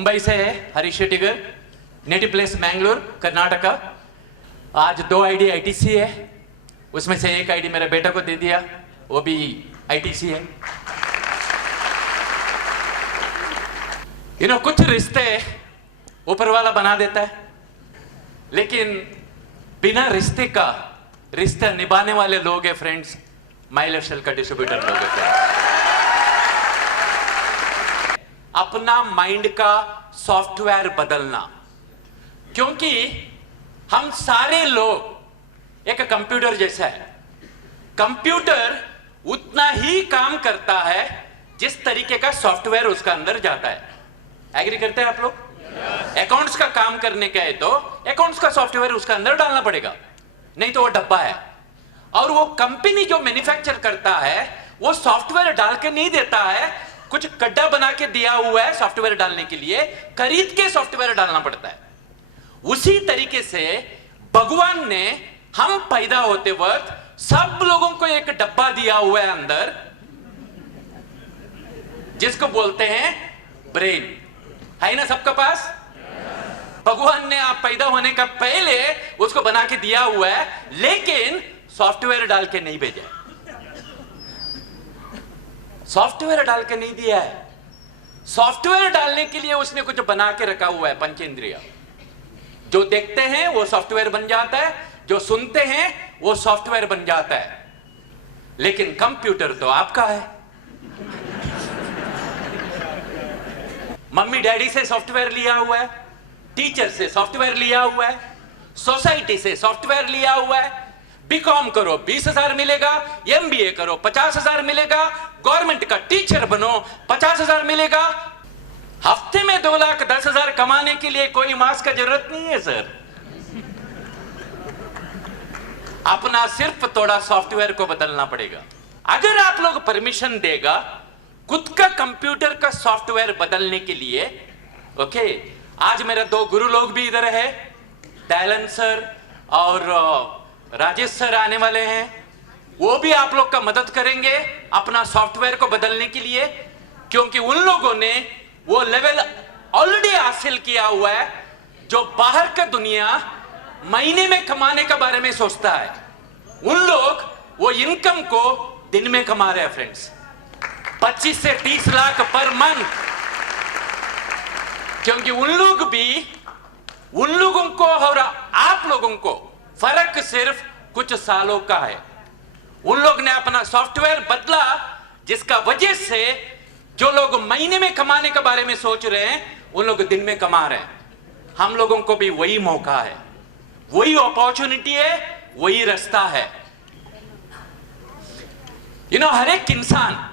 मुंबई से है Harish Shettigar, native place Mangalore Karnataka. आज 2 आईडी आईटीसी है, उसमें से एक आईडी मेरे बेटा को दे दिया, वो भी आईटीसी है। कुछ रिश्ते ऊपर वाला बना देता है, लेकिन बिना रिश्ते का रिश्ता निभाने वाले लोग हैं फ्रेंड्स, माई लाइफ स्टाइल का डिस्ट्रीब्यूटर लोग हैं। अपना माइंड का सॉफ्टवेयर बदलना, क्योंकि हम सारे लोग एक कंप्यूटर जैसा है। कंप्यूटर उतना ही काम करता है जिस तरीके का सॉफ्टवेयर उसका अंदर जाता है। एग्री करते हैं आप लोग? अकाउंट्स का काम करने का है तो अकाउंट्स का सॉफ्टवेयर उसका अंदर डालना पड़ेगा, नहीं तो वो डब्बा है। और वो कंपनी जो मैन्युफैक्चर करता है वो सॉफ्टवेयर डाल के नहीं देता है, कुछ गड्ढा बना के दिया हुआ है सॉफ्टवेयर डालने के लिए, खरीद के सॉफ्टवेयर डालना पड़ता है। उसी तरीके से भगवान ने हम पैदा होते वक्त सब लोगों को एक डब्बा दिया हुआ है अंदर, जिसको बोलते हैं ब्रेन। है ना सबका पास? भगवान ने आप पैदा होने का पहले उसको बना के दिया हुआ है, लेकिन सॉफ्टवेयर डाल के नहीं भेजा। सॉफ्टवेयर डाल के नहीं दिया है। सॉफ्टवेयर डालने के लिए उसने कुछ बना के रखा हुआ है, पंचेंद्रिय। जो देखते हैं वो सॉफ्टवेयर बन जाता है, जो सुनते हैं वो सॉफ्टवेयर बन जाता है। लेकिन कंप्यूटर तो आपका है। मम्मी डैडी से सॉफ्टवेयर लिया हुआ है, टीचर से सॉफ्टवेयर लिया हुआ है, सोसाइटी से सॉफ्टवेयर लिया हुआ है। बीकॉम करो 20,000 मिलेगा, एमबीए करो 50,000 मिलेगा, गवर्नमेंट का टीचर बनो 50,000 मिलेगा। हफ्ते में 2,10,000 कमाने के लिए कोई मास का जरूरत नहीं है सर। अपना सिर्फ थोड़ा सॉफ्टवेयर को बदलना पड़ेगा। अगर आप लोग परमिशन देगा खुद का कंप्यूटर का सॉफ्टवेयर बदलने के लिए, ओके। आज मेरे 2 गुरु लोग भी इधर है, दयालन सर और राजेश सर आने वाले हैं। वो भी आप लोग का मदद करेंगे अपना सॉफ्टवेयर को बदलने के लिए, क्योंकि उन लोगों ने वो लेवल ऑलरेडी हासिल किया हुआ है जो बाहर का दुनिया महीने में कमाने के बारे में सोचता है। उन लोग वो इनकम को दिन में कमा रहे हैं फ्रेंड्स, 25 से 30 लाख पर मंथ। क्योंकि उन लोगों को और आप लोगों को फर्क सिर्फ कुछ सालों का है। उन लोग ने अपना सॉफ्टवेयर बदला, जिसका वजह से जो लोग महीने में कमाने के बारे में सोच रहे हैं उन लोग दिन में कमा रहे हैं। हम लोगों को भी वही मौका है, वही अपॉर्चुनिटी है, वही रास्ता है। हर एक इंसान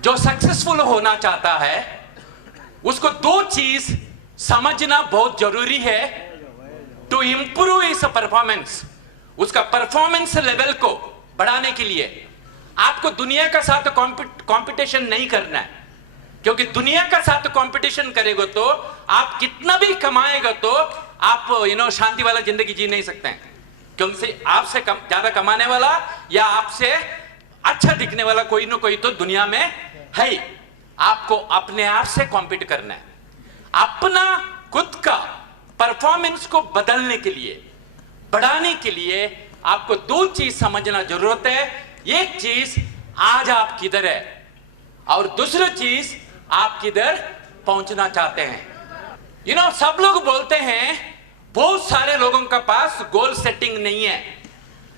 जो सक्सेसफुल होना चाहता है उसको 2 चीज समझना बहुत जरूरी है टू इंप्रूव इस परफॉर्मेंस। उसका परफॉर्मेंस लेवल को बढ़ाने के लिए आपको दुनिया का साथ कंपटीशन नहीं करना है, क्योंकि दुनिया का साथ कंपटीशन करेगा तो आप कितना भी कमाएगा तो आप शांति वाला जिंदगी जी नहीं सकते हैं। क्योंकि आपसे ज्यादा कमाने वाला या आपसे अच्छा दिखने वाला कोई ना कोई तो दुनिया में है। आपको अपने आप से कॉम्पीट करना है। अपना खुद का परफॉर्मेंस को बदलने के लिए, बढ़ाने के लिए आपको 2 चीज समझना जरूरत है। एक चीज आज आप किधर है और दूसरी चीज आप किधर पहुंचना चाहते हैं। सब लोग बोलते हैं बहुत सारे लोगों का पास गोल सेटिंग नहीं है,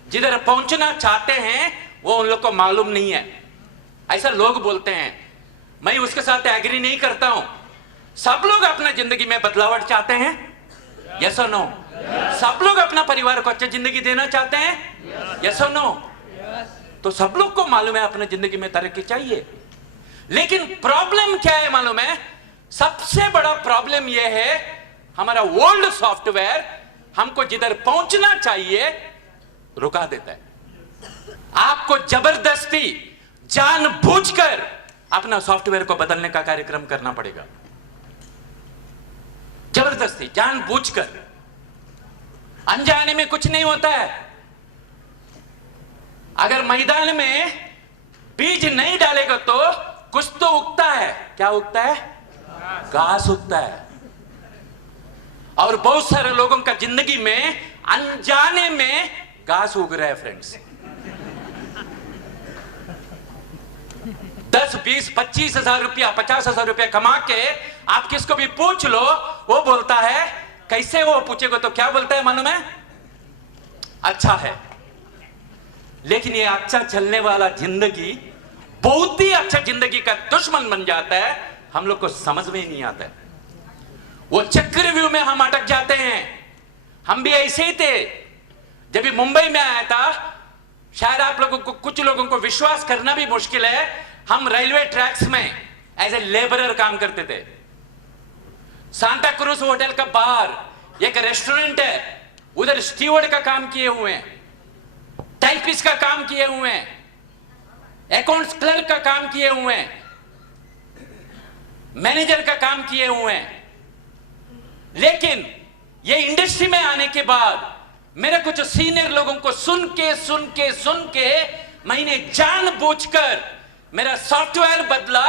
जिधर पहुंचना चाहते हैं वो उन लोग को मालूम नहीं है, ऐसा लोग बोलते हैं। मैं उसके साथ एग्री नहीं करता हूं। सब लोग अपना जिंदगी में बदलावट चाहते हैं, यस और नो? सब लोग अपना परिवार को अच्छी जिंदगी देना चाहते हैं, यस और नो? तो सब लोग को मालूम है अपने जिंदगी में तरक्की चाहिए, लेकिन प्रॉब्लम क्या है मालूम है? सबसे बड़ा प्रॉब्लम यह है हमारा ओल्ड सॉफ्टवेयर हमको जिधर पहुंचना चाहिए रुका देता है। आपको जबरदस्ती जानबूझकर अपना सॉफ्टवेयर को बदलने का कार्यक्रम करना पड़ेगा, जबरदस्ती जानबूझकर। अनजाने में कुछ नहीं होता है। अगर मैदान में बीज नहीं डालेगा तो कुछ तो उगता है। क्या उगता है? घास उगता है। और बहुत सारे लोगों का जिंदगी में अनजाने में घास उग रहा है फ्रेंड्स। 10, 20, 25 हजार रुपया, 50 हजार रुपया कमा के आप किसको भी पूछ लो, वो बोलता है कैसे, वो पूछेगा तो क्या बोलता है मालूम है? अच्छा है। लेकिन ये अच्छा चलने वाला जिंदगी बहुत ही अच्छा जिंदगी का दुश्मन बन जाता है, हम लोग को समझ में ही नहीं आता है। वो चक्रव्यूह में हम अटक जाते हैं। हम भी ऐसे ही थे। जब भी मुंबई में आया था, शायद आप लोगों को, कुछ लोगों को विश्वास करना भी मुश्किल है, हम रेलवे ट्रैक्स में एज ए लेबरर काम करते थे। सांता क्रूज होटल का बाहर एक रेस्टोरेंट है, उधर स्टीवर्ड का काम किए हुए हैं, टाइपिस्ट का काम किए हुए हैं, अकाउंट्स क्लर्क का काम किए हुए हैं, मैनेजर का काम किए हुए हैं। लेकिन ये इंडस्ट्री में आने के बाद मेरे कुछ सीनियर लोगों को सुन के मैंने जानबूझकर मेरा सॉफ्टवेयर बदला।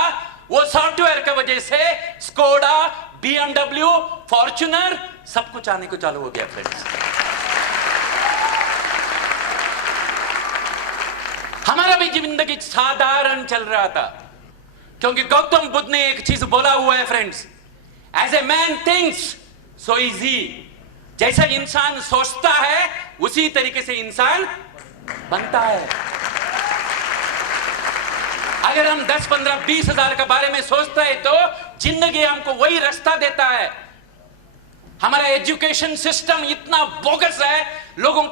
वो सॉफ्टवेयर की वजह से स्कोडा, BMW, फॉर्च्यूनर सब कुछ आने को चालू हो गया फ्रेंड्स। हमारा भी जिंदगी साधारण चल रहा था, क्योंकि गौतम बुद्ध ने एक चीज बोला हुआ है friends, as a man thinks so is he. जैसा इंसान सोचता है उसी तरीके से इंसान बनता है। अगर हम 10, 15, 20 हजार के बारे में सोचते हैं तो जिंदगी हमको वही रास्ता देता है। हमारा एजुकेशन सिस्टम इतना बोगस है, लोगों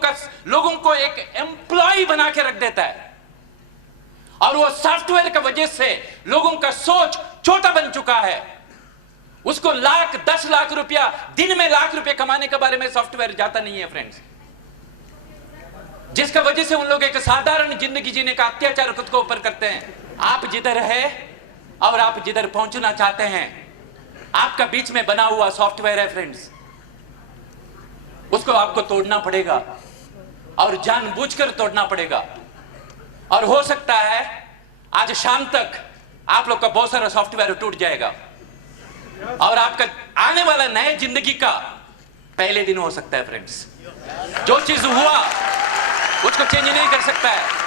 को एक एम्प्लॉय बना के रख देता है। और वो सॉफ्टवेयर की वजह से लोगों का सोच छोटा बन चुका है। उसको लाख, 10 लाख रुपया, दिन में लाख रुपया कमाने के बारे में सॉफ्टवेयर जाता नहीं है फ्रेंड्स। जिसका वजह से उन लोग एक साधारण जिंदगी जीने का अत्याचार खुद को ऊपर करते हैं। आप जिधर है और आप जिधर पहुंचना चाहते हैं, आपका बीच में बना हुआ सॉफ्टवेयर है फ्रेंड्स। उसको आपको तोड़ना पड़ेगा और जानबूझकर तोड़ना पड़ेगा। और हो सकता है आज शाम तक आप लोग का बहुत सारा सॉफ्टवेयर टूट जाएगा और आपका आने वाला नए जिंदगी का पहले दिन हो सकता है फ्रेंड्स। जो चीज हुआ उसको चेंज नहीं कर सकता है।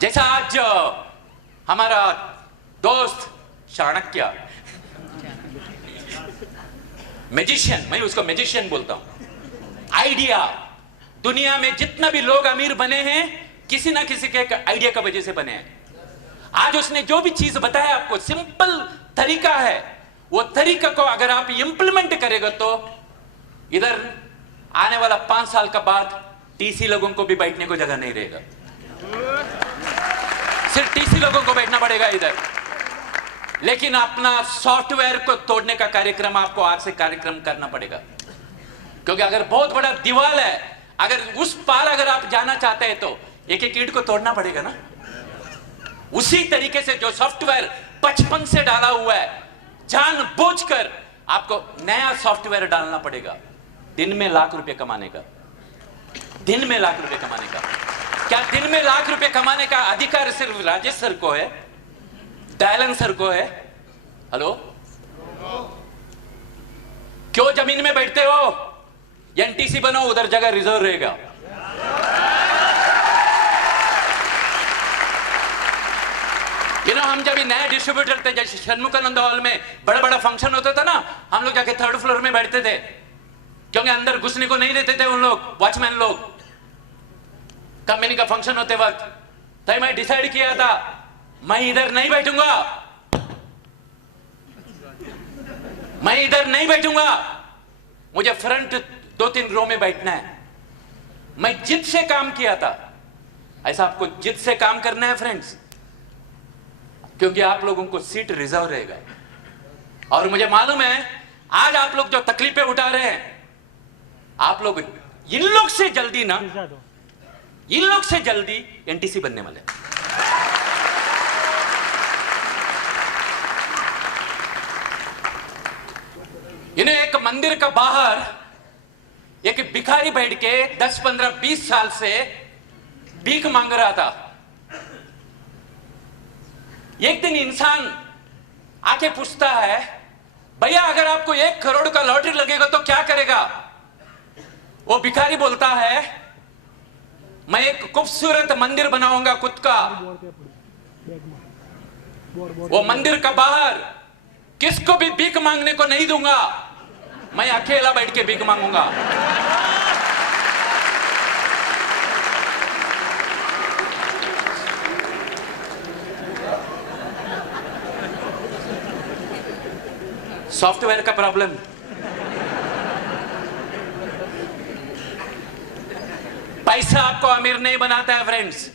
जैसा आज हमारा दोस्त चाणक्य, मैजिशियन, मैं उसको मैजिशियन बोलता हूं। आइडिया, दुनिया में जितना भी लोग अमीर बने हैं किसी ना किसी के आइडिया की वजह से बने हैं। आज उसने जो भी चीज बताया आपको, सिंपल तरीका है, वो तरीका को अगर आप इंप्लीमेंट करेगा तो इधर आने वाला 5 साल का बाद टीसी लोगों को भी बैठने को जगह नहीं रहेगा। सिर्फ टीसी लोगों को बैठना पड़ेगा इधर। लेकिन अपना सॉफ्टवेयर को तोड़ने का कार्यक्रम आपको आज से कार्यक्रम करना पड़ेगा, क्योंकि अगर बहुत बड़ा दीवार है, अगर उस पार अगर आप जाना चाहते हैं तो एक एक ईंट को तोड़ना पड़ेगा ना। उसी तरीके से जो सॉफ्टवेयर बचपन से डाला हुआ है, जानबूझकर आपको नया सॉफ्टवेयर डालना पड़ेगा। दिन में लाख रुपए कमाने का, दिन में लाख रुपए कमाने का। क्या दिन में लाख रुपए कमाने का अधिकार सिर्फ राजेश सर को है, दयालन सर को है? हेलो, क्यों जमीन में बैठते हो? एनटीसी बनो, उधर जगह रिजर्व रहेगा। हम जब नए डिस्ट्रीब्यूटर थे, जैसे षणमुखानंद हॉल में बड़ा बड़ा फंक्शन होता था ना, हम लोग जाके 3rd फ्लोर में बैठते थे, क्योंकि अंदर घुसने को नहीं देते थे उन लोग, वॉचमैन लोग। कंपनी का फंक्शन होते वक्त तो मैं डिसाइड किया था मैं इधर नहीं बैठूंगा, मैं इधर नहीं बैठूंगा, मुझे फ्रंट 2-3 रो में बैठना है। मैं जिद से काम किया था। ऐसा आपको जिद से काम करना है फ्रेंड्स, क्योंकि आप लोगों को सीट रिजर्व रहेगा। और मुझे मालूम है आज आप लोग जो तकलीफें उठा रहे हैं, आप लोग इन लोग से जल्दी ना, इन लोग से जल्दी एनटीसी बनने वाले। इन्हें एक मंदिर का बाहर एक भिखारी बैठ के 10, 15, 20 साल से भीख मांग रहा था। एक दिन इंसान आके पूछता है, भैया अगर आपको 1 करोड़ का लॉटरी लगेगा तो क्या करेगा? वो भिखारी बोलता है, मैं एक खूबसूरत मंदिर बनाऊंगा खुद का। वो मंदिर का बाहर किसको भी भीख मांगने को नहीं दूंगा, मैं अकेला बैठ के भीख मांगूंगा। सॉफ्टवेयर का प्रॉब्लम। पैसा आपको अमीर नहीं बनाता है फ्रेंड्स।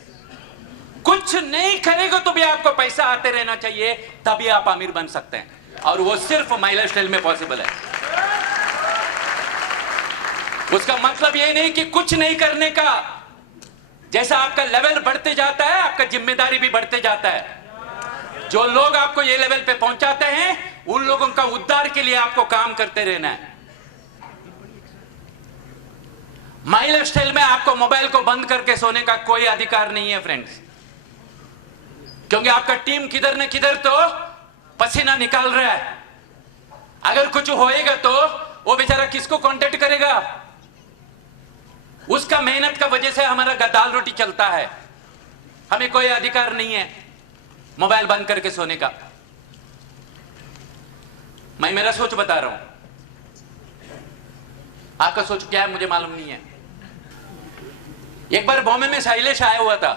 कुछ नहीं करेगा तो भी आपको पैसा आते रहना चाहिए, तभी आप अमीर बन सकते हैं, और वो सिर्फ माई लाइफस्टाइल में पॉसिबल है। उसका मतलब ये नहीं कि कुछ नहीं करने का। जैसा आपका लेवल बढ़ते जाता है, आपका जिम्मेदारी भी बढ़ते जाता है। जो लोग आपको ये लेवल पे पहुंचाते हैं, उन लोगों का उद्धार के लिए आपको काम करते रहना है। माई लाइफस्टाइल में आपको मोबाइल को बंद करके सोने का कोई अधिकार नहीं है फ्रेंड्स, क्योंकि आपका टीम किधर न किधर तो पसीना निकाल रहा है। अगर कुछ होएगा तो वो बेचारा किसको कांटेक्ट करेगा? उसका मेहनत का वजह से हमारा दाल रोटी चलता है। हमें कोई अधिकार नहीं है मोबाइल बंद करके सोने का। मैं मेरा सोच बता रहा हूं, आपका सोच क्या है मुझे मालूम नहीं है। एक बार बॉम्बे में शैलेश आया हुआ था,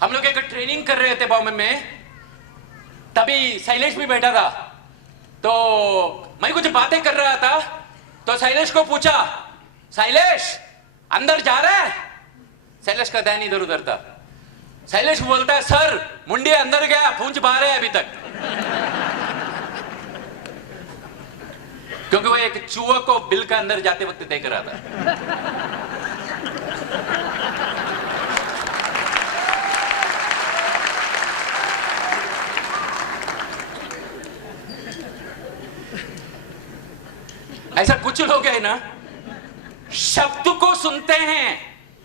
हम लोग एक ट्रेनिंग कर रहे थे बॉम्बे में, तभी शैलेश भी बैठा था। तो मैं कुछ बातें कर रहा था, तो शैलेश को पूछा, शैलेश अंदर जा रहा है? शैलेश का ध्यान इधर उधर था। शैलेश बोलता है, सर मुंडी अंदर गया, पूंछ बाहर है अभी तक। क्योंकि वो एक चूहा को बिल का अंदर जाते वक्त देख रहा था। ऐसा कुछ लोग है ना, शब्द को सुनते हैं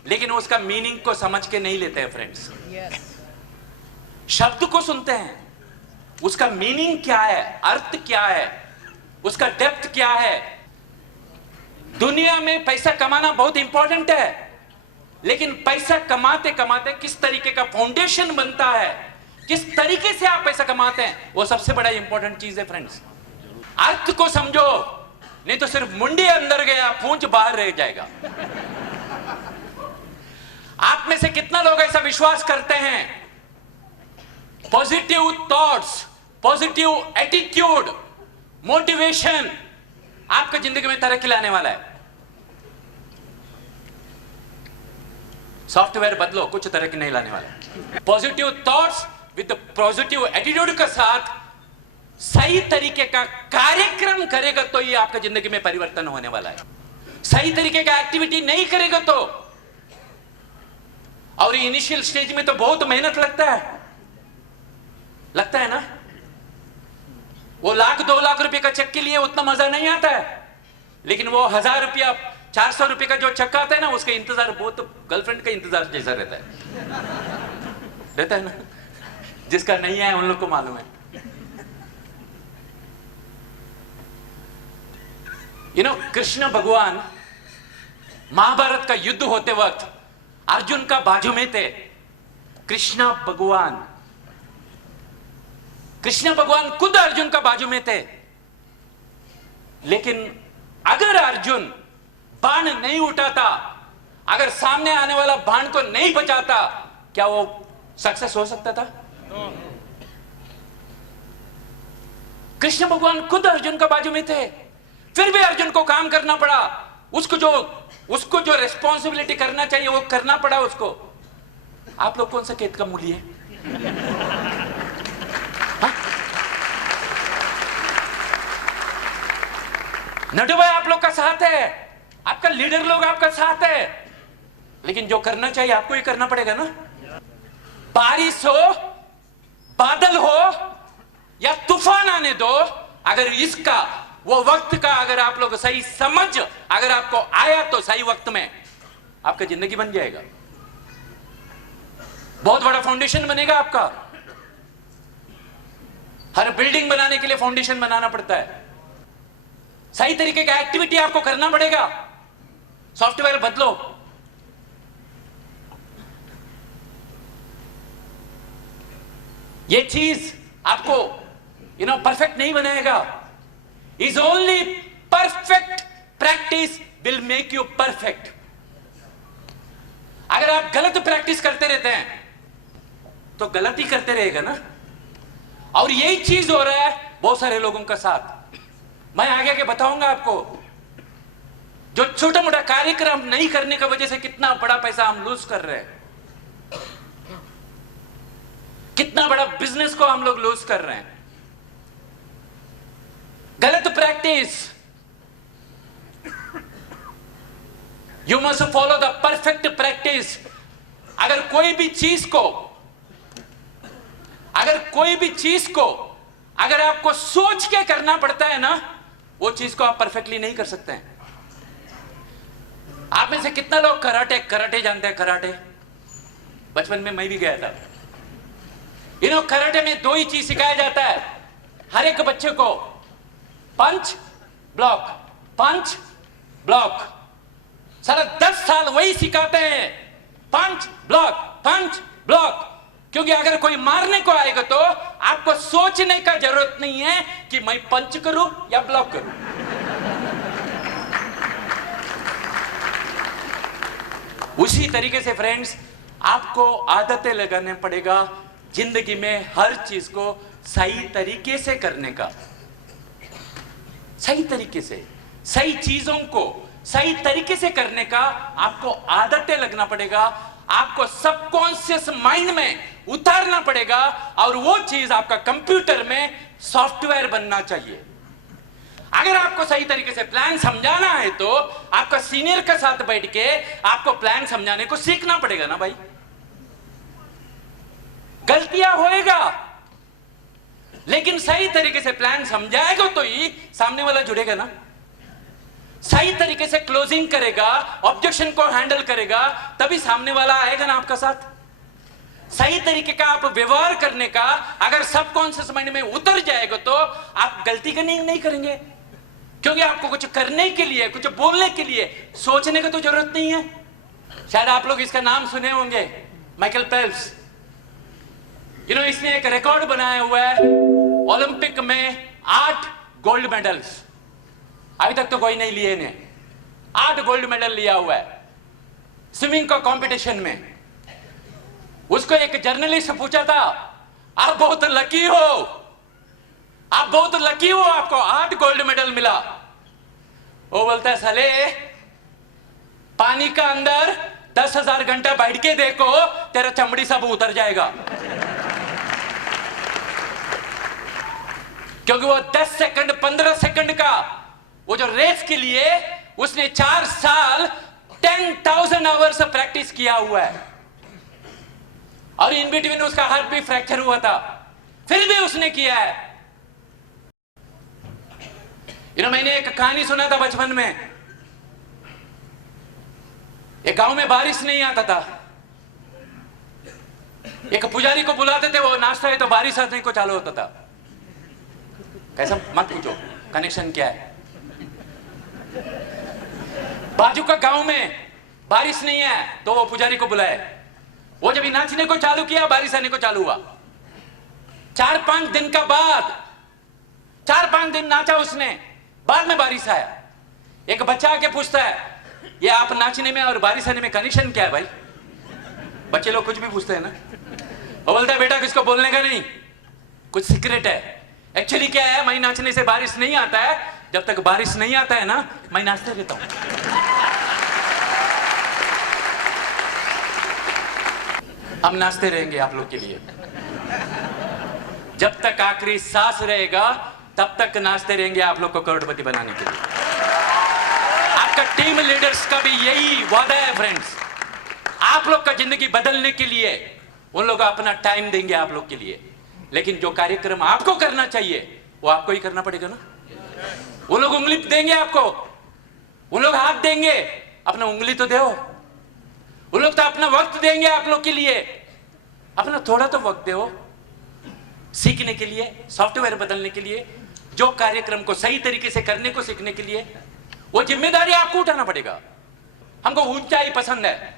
लेकिन उसका मीनिंग को समझ के नहीं लेते हैं फ्रेंड्स। शब्द को सुनते हैं, उसका मीनिंग क्या है, अर्थ क्या है, उसका डेप्थ क्या है। दुनिया में पैसा कमाना बहुत इंपॉर्टेंट है, लेकिन पैसा कमाते कमाते किस तरीके का फाउंडेशन बनता है, किस तरीके से आप पैसा कमाते हैं, वो सबसे बड़ा इंपॉर्टेंट चीज है फ्रेंड्स। अर्थ को समझो, नहीं तो सिर्फ मुंडी अंदर गया, पूंछ बाहर रह जाएगा। आप में से कितना लोग ऐसा विश्वास करते हैं, positive thoughts, positive attitude, motivation आपकी जिंदगी में तरक्की लाने वाला है? सॉफ्टवेयर बदलो, कुछ तरक्की नहीं लाने वाला। Positive thoughts with positive attitude के साथ सही तरीके का कार्यक्रम करेगा तो ही आपका जिंदगी में परिवर्तन होने वाला है। सही तरीके का एक्टिविटी नहीं करेगा तो, और इनिशियल स्टेज में तो बहुत मेहनत लगता है ना। वो 1,00,000 2 लाख रुपए का चेक के लिए उतना मजा नहीं आता है, लेकिन वो 1,000 रुपया 400 रुपए का जो चेक आता है ना, उसका इंतजार बहुत गर्लफ्रेंड का इंतजार जैसा रहता है ना। जिसका नहीं है उन लोग को मालूम है। कृष्ण भगवान महाभारत का युद्ध होते वक्त अर्जुन का बाजू में थे। कृष्ण भगवान खुद अर्जुन का बाजू में थे, लेकिन अगर अर्जुन बाण नहीं उठाता, अगर सामने आने वाला बाण को नहीं बचाता, क्या वो सक्सेस हो सकता था? कृष्ण भगवान खुद अर्जुन का बाजू में थे, फिर भी अर्जुन को काम करना पड़ा। उसको जो रिस्पॉन्सिबिलिटी करना चाहिए वो करना पड़ा उसको। आप लोग कौन सा खेत का मूली है? नड्डू भाई आप लोग का साथ है, आपका लीडर लोग आपका साथ है, लेकिन जो करना चाहिए आपको ही करना पड़ेगा ना। बारिश हो, बादल हो या तूफान आने दो, अगर इसका वो वक्त का अगर आप लोग सही समझ अगर आपको आया तो सही वक्त में आपका जिंदगी बन जाएगा, बहुत बड़ा फाउंडेशन बनेगा आपका। हर बिल्डिंग बनाने के लिए फाउंडेशन बनाना पड़ता है। सही तरीके का एक्टिविटी आपको करना पड़ेगा। सॉफ्टवेयर बदलो। ये चीज आपको परफेक्ट नहीं बनाएगा। Is only perfect practice will make you perfect. अगर आप गलत प्रैक्टिस करते रहते हैं तो गलत ही करते रहेगा ना। और यही चीज हो रहा है बहुत सारे लोगों का साथ। मैं आगे आगे बताऊंगा आपको, जो छोटा मोटा कार्यक्रम नहीं करने की वजह से कितना बड़ा पैसा हम लूज कर रहे हैं, कितना बड़ा बिजनेस को हम लोग लूज कर रहे हैं। गलत practice. You must follow the perfect practice. अगर कोई भी चीज को अगर आपको सोच के करना पड़ता है ना, वो चीज को आप परफेक्टली नहीं कर सकते हैं। आप में से कितना लोग कराटे जानते हैं? कराटे बचपन में मैं भी गया था। कराटे में दो ही चीज सिखाया जाता है हर एक बच्चे को, पंच ब्लॉक, पंच ब्लॉक। सारा 10 साल वही सिखाते हैं, पंच ब्लॉक, पंच ब्लॉक। क्योंकि अगर कोई मारने को आएगा तो आपको सोचने का जरूरत नहीं है कि मैं पंच करूं या ब्लॉक करूं। उसी तरीके से फ्रेंड्स, आपको आदतें लगाने पड़ेगा जिंदगी में हर चीज को सही तरीके से करने का। सही तरीके से, सही चीजों को सही तरीके से करने का आपको आदतें लगना पड़ेगा। आपको सबकॉन्शियस माइंड में उतारना पड़ेगा और वो चीज आपका कंप्यूटर में सॉफ्टवेयर बनना चाहिए। अगर आपको सही तरीके से प्लान समझाना है तो आपका सीनियर के साथ बैठ के आपको प्लान समझाने को सीखना पड़ेगा ना भाई। गलतियां होएगा, लेकिन सही तरीके से प्लान समझाएगा तो ही सामने वाला जुड़ेगा ना। सही तरीके से क्लोजिंग करेगा, ऑब्जेक्शन को हैंडल करेगा, तभी सामने वाला आएगा ना आपका साथ। सही तरीके का आप व्यवहार करने का अगर सबकॉन्शियस माइंड में उतर जाएगा तो आप गलती करनी नहीं करेंगे। क्योंकि आपको कुछ करने के लिए, कुछ बोलने के लिए सोचने की तो जरूरत नहीं है। शायद आप लोग इसका नाम सुने होंगे, माइकल फेल्प्स। इसने एक रिकॉर्ड बनाया हुआ है, ओलंपिक में 8 गोल्ड मेडल्स। अभी तक तो कोई नहीं लिए ने। 8 गोल्ड मेडल लिया हुआ है स्विमिंग का कंपटीशन में। उसको एक जर्नलिस्ट पूछा था, आप बहुत लकी हो, आप बहुत लकी हो, आपको 8 गोल्ड मेडल मिला। वो बोलता है, साले पानी का अंदर 10,000 घंटा बैठ के देखो, तेरा चमड़ी सब उतर जाएगा। क्योंकि वो 10 सेकंड 15 सेकंड का वो जो रेस के लिए उसने 4 साल 10,000 आवर्स प्रैक्टिस किया हुआ है। और इन बिटवीन उसका हाथ भी फ्रैक्चर हुआ था, फिर भी उसने किया है। मैंने एक कहानी सुना था बचपन में। एक गांव में बारिश नहीं आता था। एक पुजारी को बुलाते थे, वो नाचता है तो बारिश आने को चालू होता था। कैसा मत पूछो, कनेक्शन क्या है। बाजू का गांव में बारिश नहीं है तो वो पुजारी को बुलाए। वो जब नाचने को चालू किया, बारिश आने को चालू हुआ। 4-5 दिन का बाद, 4-5 दिन नाचा उसने, बाद में बारिश आया। एक बच्चा आके पूछता है, ये आप नाचने में और बारिश आने में कनेक्शन क्या है भाई? बच्चे लोग कुछ भी पूछते हैं ना। वो बोलता है, बेटा किसको बोलने का नहीं, कुछ सीक्रेट है। एक्चुअली क्या है, मैं नाचने से बारिश नहीं आता है, जब तक बारिश नहीं आता है ना, मैं नाचते रहता हूं। हम नाचते रहेंगे आप लोग के लिए, जब तक आखिरी सांस रहेगा तब तक नाचते रहेंगे आप लोग को करोड़पति बनाने के लिए। आपका टीम लीडर्स का भी यही वादा है फ्रेंड्स। आप लोग का जिंदगी बदलने के लिए उन लोग अपना टाइम देंगे आप लोग के लिए, लेकिन जो कार्यक्रम आपको करना चाहिए वो आपको ही करना पड़ेगा ना। वो लोग उंगली देंगे आपको, उन लोग हाथ देंगे, अपना उंगली तो दो। उन लोग तो अपना वक्त देंगे आप लोग के लिए, अपना थोड़ा तो वक्त दो। सीखने के लिए, सॉफ्टवेयर बदलने के लिए, जो कार्यक्रम को सही तरीके से करने को सीखने के लिए, वो जिम्मेदारी आपको उठाना पड़ेगा। हमको ऊंचाई पसंद है।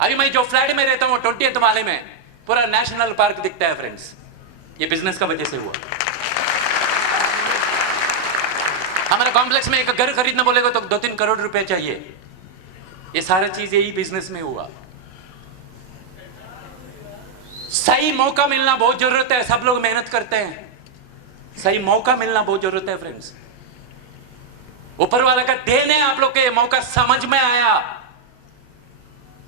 अभी मैं जो फ्लैट में रहता हूं 20th माले में पूरा नेशनल पार्क दिखता है फ्रेंड्स, ये बिजनेस का वजह से हुआ। हमारे कॉम्प्लेक्स में एक घर खरीदना बोलेगा तो 2-3 करोड़ रुपए चाहिए। ये सारा चीज यही बिजनेस में हुआ। सही मौका मिलना बहुत जरूरत है। सब लोग मेहनत करते हैं, सही मौका मिलना बहुत जरूरत है फ्रेंड्स। ऊपर वाला का देन है आप लोग के, मौका समझ में आया।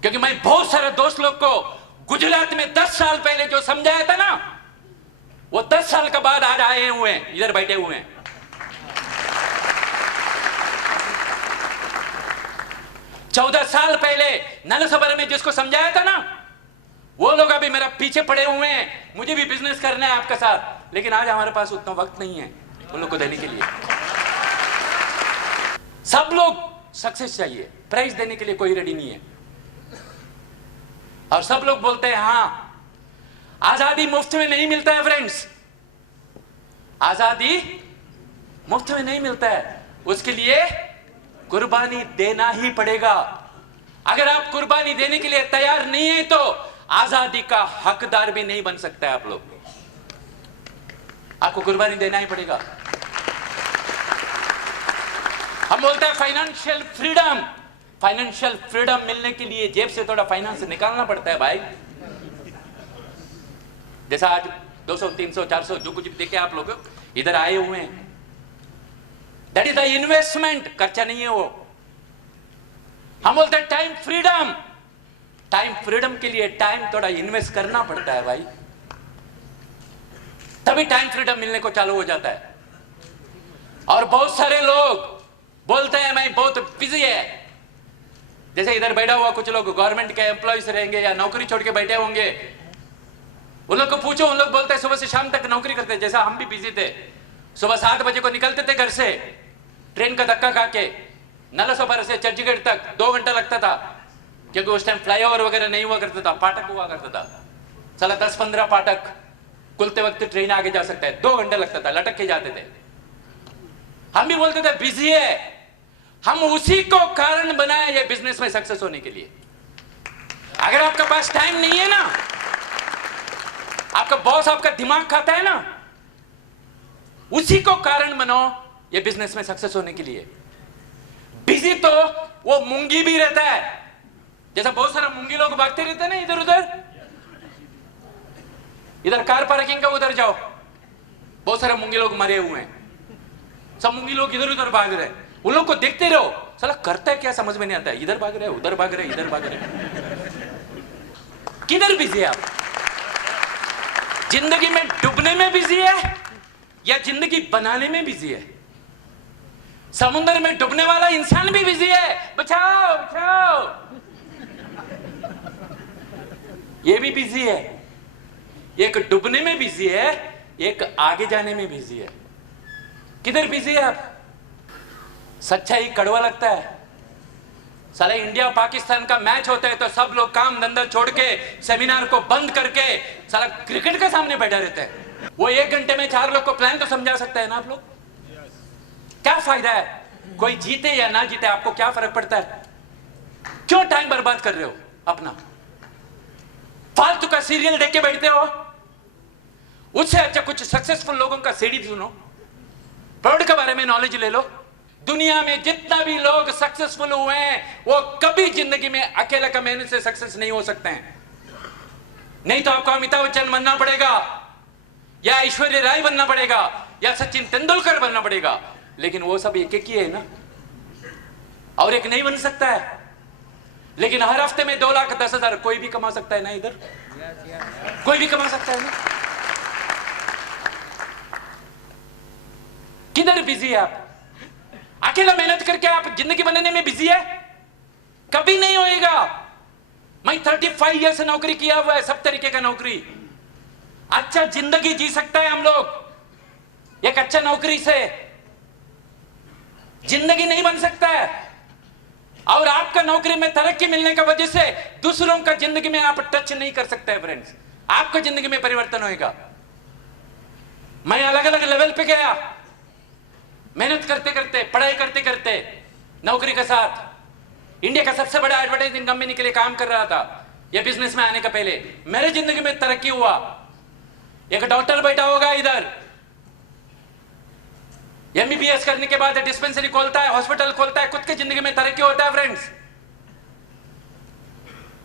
क्योंकि मैं बहुत सारे दोस्त लोग को गुजरात में 10 साल पहले जो समझाया था ना, वो 10 साल के बाद आज आए हुए हैं, इधर बैठे हुए हैं। चौदह साल पहले नलसबर में जिसको समझाया था ना, वो लोग अभी मेरा पीछे पड़े हुए हैं। मुझे भी बिजनेस करना है आपके साथ, लेकिन आज हमारे पास उतना वक्त नहीं है उन लोग को देने के लिए। सब लोग सक्सेस चाहिए, प्राइज देने के लिए कोई रेडी नहीं है। और सब लोग बोलते हैं हाँ, आजादी मुफ्त में नहीं मिलता है फ्रेंड्स, आजादी मुफ्त में नहीं मिलता है, उसके लिए कुर्बानी देना ही पड़ेगा। अगर आप कुर्बानी देने के लिए तैयार नहीं है तो आजादी का हकदार भी नहीं बन सकता है आप लोग। आपको कुर्बानी देना ही पड़ेगा। हम बोलते हैं फाइनेंशियल फ्रीडम। फाइनेंशियल फ्रीडम मिलने के लिए जेब से थोड़ा फाइनेंस निकालना पड़ता है भाई। जैसा आज 200, 300, 400 जो कुछ भी देखे आप लोग इधर आए हुए हैं, दैट इज द इन्वेस्टमेंट, खर्चा नहीं है वो। हम बोलते हैं टाइम फ्रीडम। टाइम फ्रीडम के लिए टाइम थोड़ा इन्वेस्ट करना पड़ता है भाई, तभी टाइम फ्रीडम मिलने को चालू हो जाता है। और बहुत सारे लोग बोलते हैं मैं बहुत बिजी है। जैसे इधर बैठा हुआ कुछ लोग गवर्नमेंट के एम्प्लॉयज रहेंगे या नौकरी छोड़ के बैठे होंगे, उन लोग को पूछो, उन लोग बोलते हैं सुबह से शाम तक नौकरी करते हैं। जैसा हम भी बिजी थे, सुबह 7 बजे को निकलते थे घर से, ट्रेन का धक्का खा के नलसबर से चर्चगेट तक 2 घंटा लगता था, क्योंकि उस टाइम फ्लाईओवर वगैरह नहीं हुआ करता था, फाटक हुआ करता था। साला 10-15 फाटक खुलते वक्त ट्रेन आगे जा सकता है, 2 घंटे लगता था, लटक के जाते थे। हम भी बोलते थे बिजी है। हम उसी को कारण बनाया ये बिजनेस में सक्सेस होने के लिए। अगर आपके पास टाइम नहीं है ना, आपका बॉस आपका दिमाग खाता है ना, उसी को कारण बनाओ ये बिजनेस में सक्सेस होने के लिए। बिजी तो वो मूंगी भी रहता है, जैसा बहुत सारे मूंगी लोग भागते रहते हैं ना इधर उधर। इधर कार पार्किंग का उधर जाओ, बहुत सारे मूंगी लोग मरे हुए हैं, सब मूंगी लोग इधर उधर भाग रहे हैं। उन लोग को देखते रहो, साला करता है क्या समझ में नहीं आता है, इधर भाग रहे, उधर भाग रहे, इधर भाग रहे। किधर बिजी है आप? जिंदगी में डूबने में बिजी है या जिंदगी बनाने में बिजी है? समुद्र में डूबने वाला इंसान भी बिजी है, बचाओ बचाओ, ये भी बिजी है। एक डूबने में बिजी है, एक आगे जाने में बिजी है। किधर बिजी है आप? सच्चाई कड़वा लगता है। साले इंडिया पाकिस्तान का मैच होता है तो सब लोग काम धंधा छोड़ के सेमिनार को बंद करके साला क्रिकेट के सामने बैठा रहते हैं। वो 1 घंटे में 4 लोग को प्लान तो समझा सकते हैं ना आप लोग। क्या फायदा है? कोई जीते या ना जीते आपको क्या फर्क पड़ता है? क्यों टाइम बर्बाद कर रहे हो अपना? फालतू का सीरियल देख के बैठते हो। उससे अच्छा कुछ सक्सेसफुल लोगों का सीडी सुनो, प्रोडक्ट के बारे में नॉलेज ले लो। दुनिया में जितना भी लोग सक्सेसफुल हुए हैं, वो कभी जिंदगी में अकेला का मेहनत से सक्सेस नहीं हो सकते हैं। नहीं तो आपको अमिताभ बच्चन बनना पड़ेगा या ऐश्वर्या राय बनना पड़ेगा या सचिन तेंदुलकर बनना पड़ेगा, लेकिन वो सब एक एक ही है ना, और एक नहीं बन सकता है। लेकिन हर हफ्ते में 2,10,000 कोई भी कमा सकता है ना, इधर कोई भी कमा सकता है ना। किधर बिजी है आप? अकेला मेहनत करके आप जिंदगी बनाने में बिजी है? कभी नहीं होएगा। मैं 35 ईयर से नौकरी किया हुआ है, सब तरीके का नौकरी। अच्छा जिंदगी जी सकता है हम लोग एक अच्छा नौकरी से, जिंदगी नहीं बन सकता है। और आपका नौकरी में तरक्की मिलने का वजह से दूसरों का जिंदगी में आप टच नहीं कर सकते हैं फ्रेंड्स। आपका जिंदगी में परिवर्तन होएगा। मैं अलग अलग लेवल पे गया, मेहनत करते करते, पढ़ाई करते करते, नौकरी के साथ इंडिया का सबसे बड़ा एडवर्टाइजिंग कंपनी के लिए काम कर रहा था। ये बिजनेस में आने का पहले मेरे जिंदगी में तरक्की हुआ। एक डॉक्टर बैठा होगा इधर, एमबीबीएस करने के बाद डिस्पेंसरी खोलता है, हॉस्पिटल खोलता है, खुद की जिंदगी में तरक्की होता है फ्रेंड्स।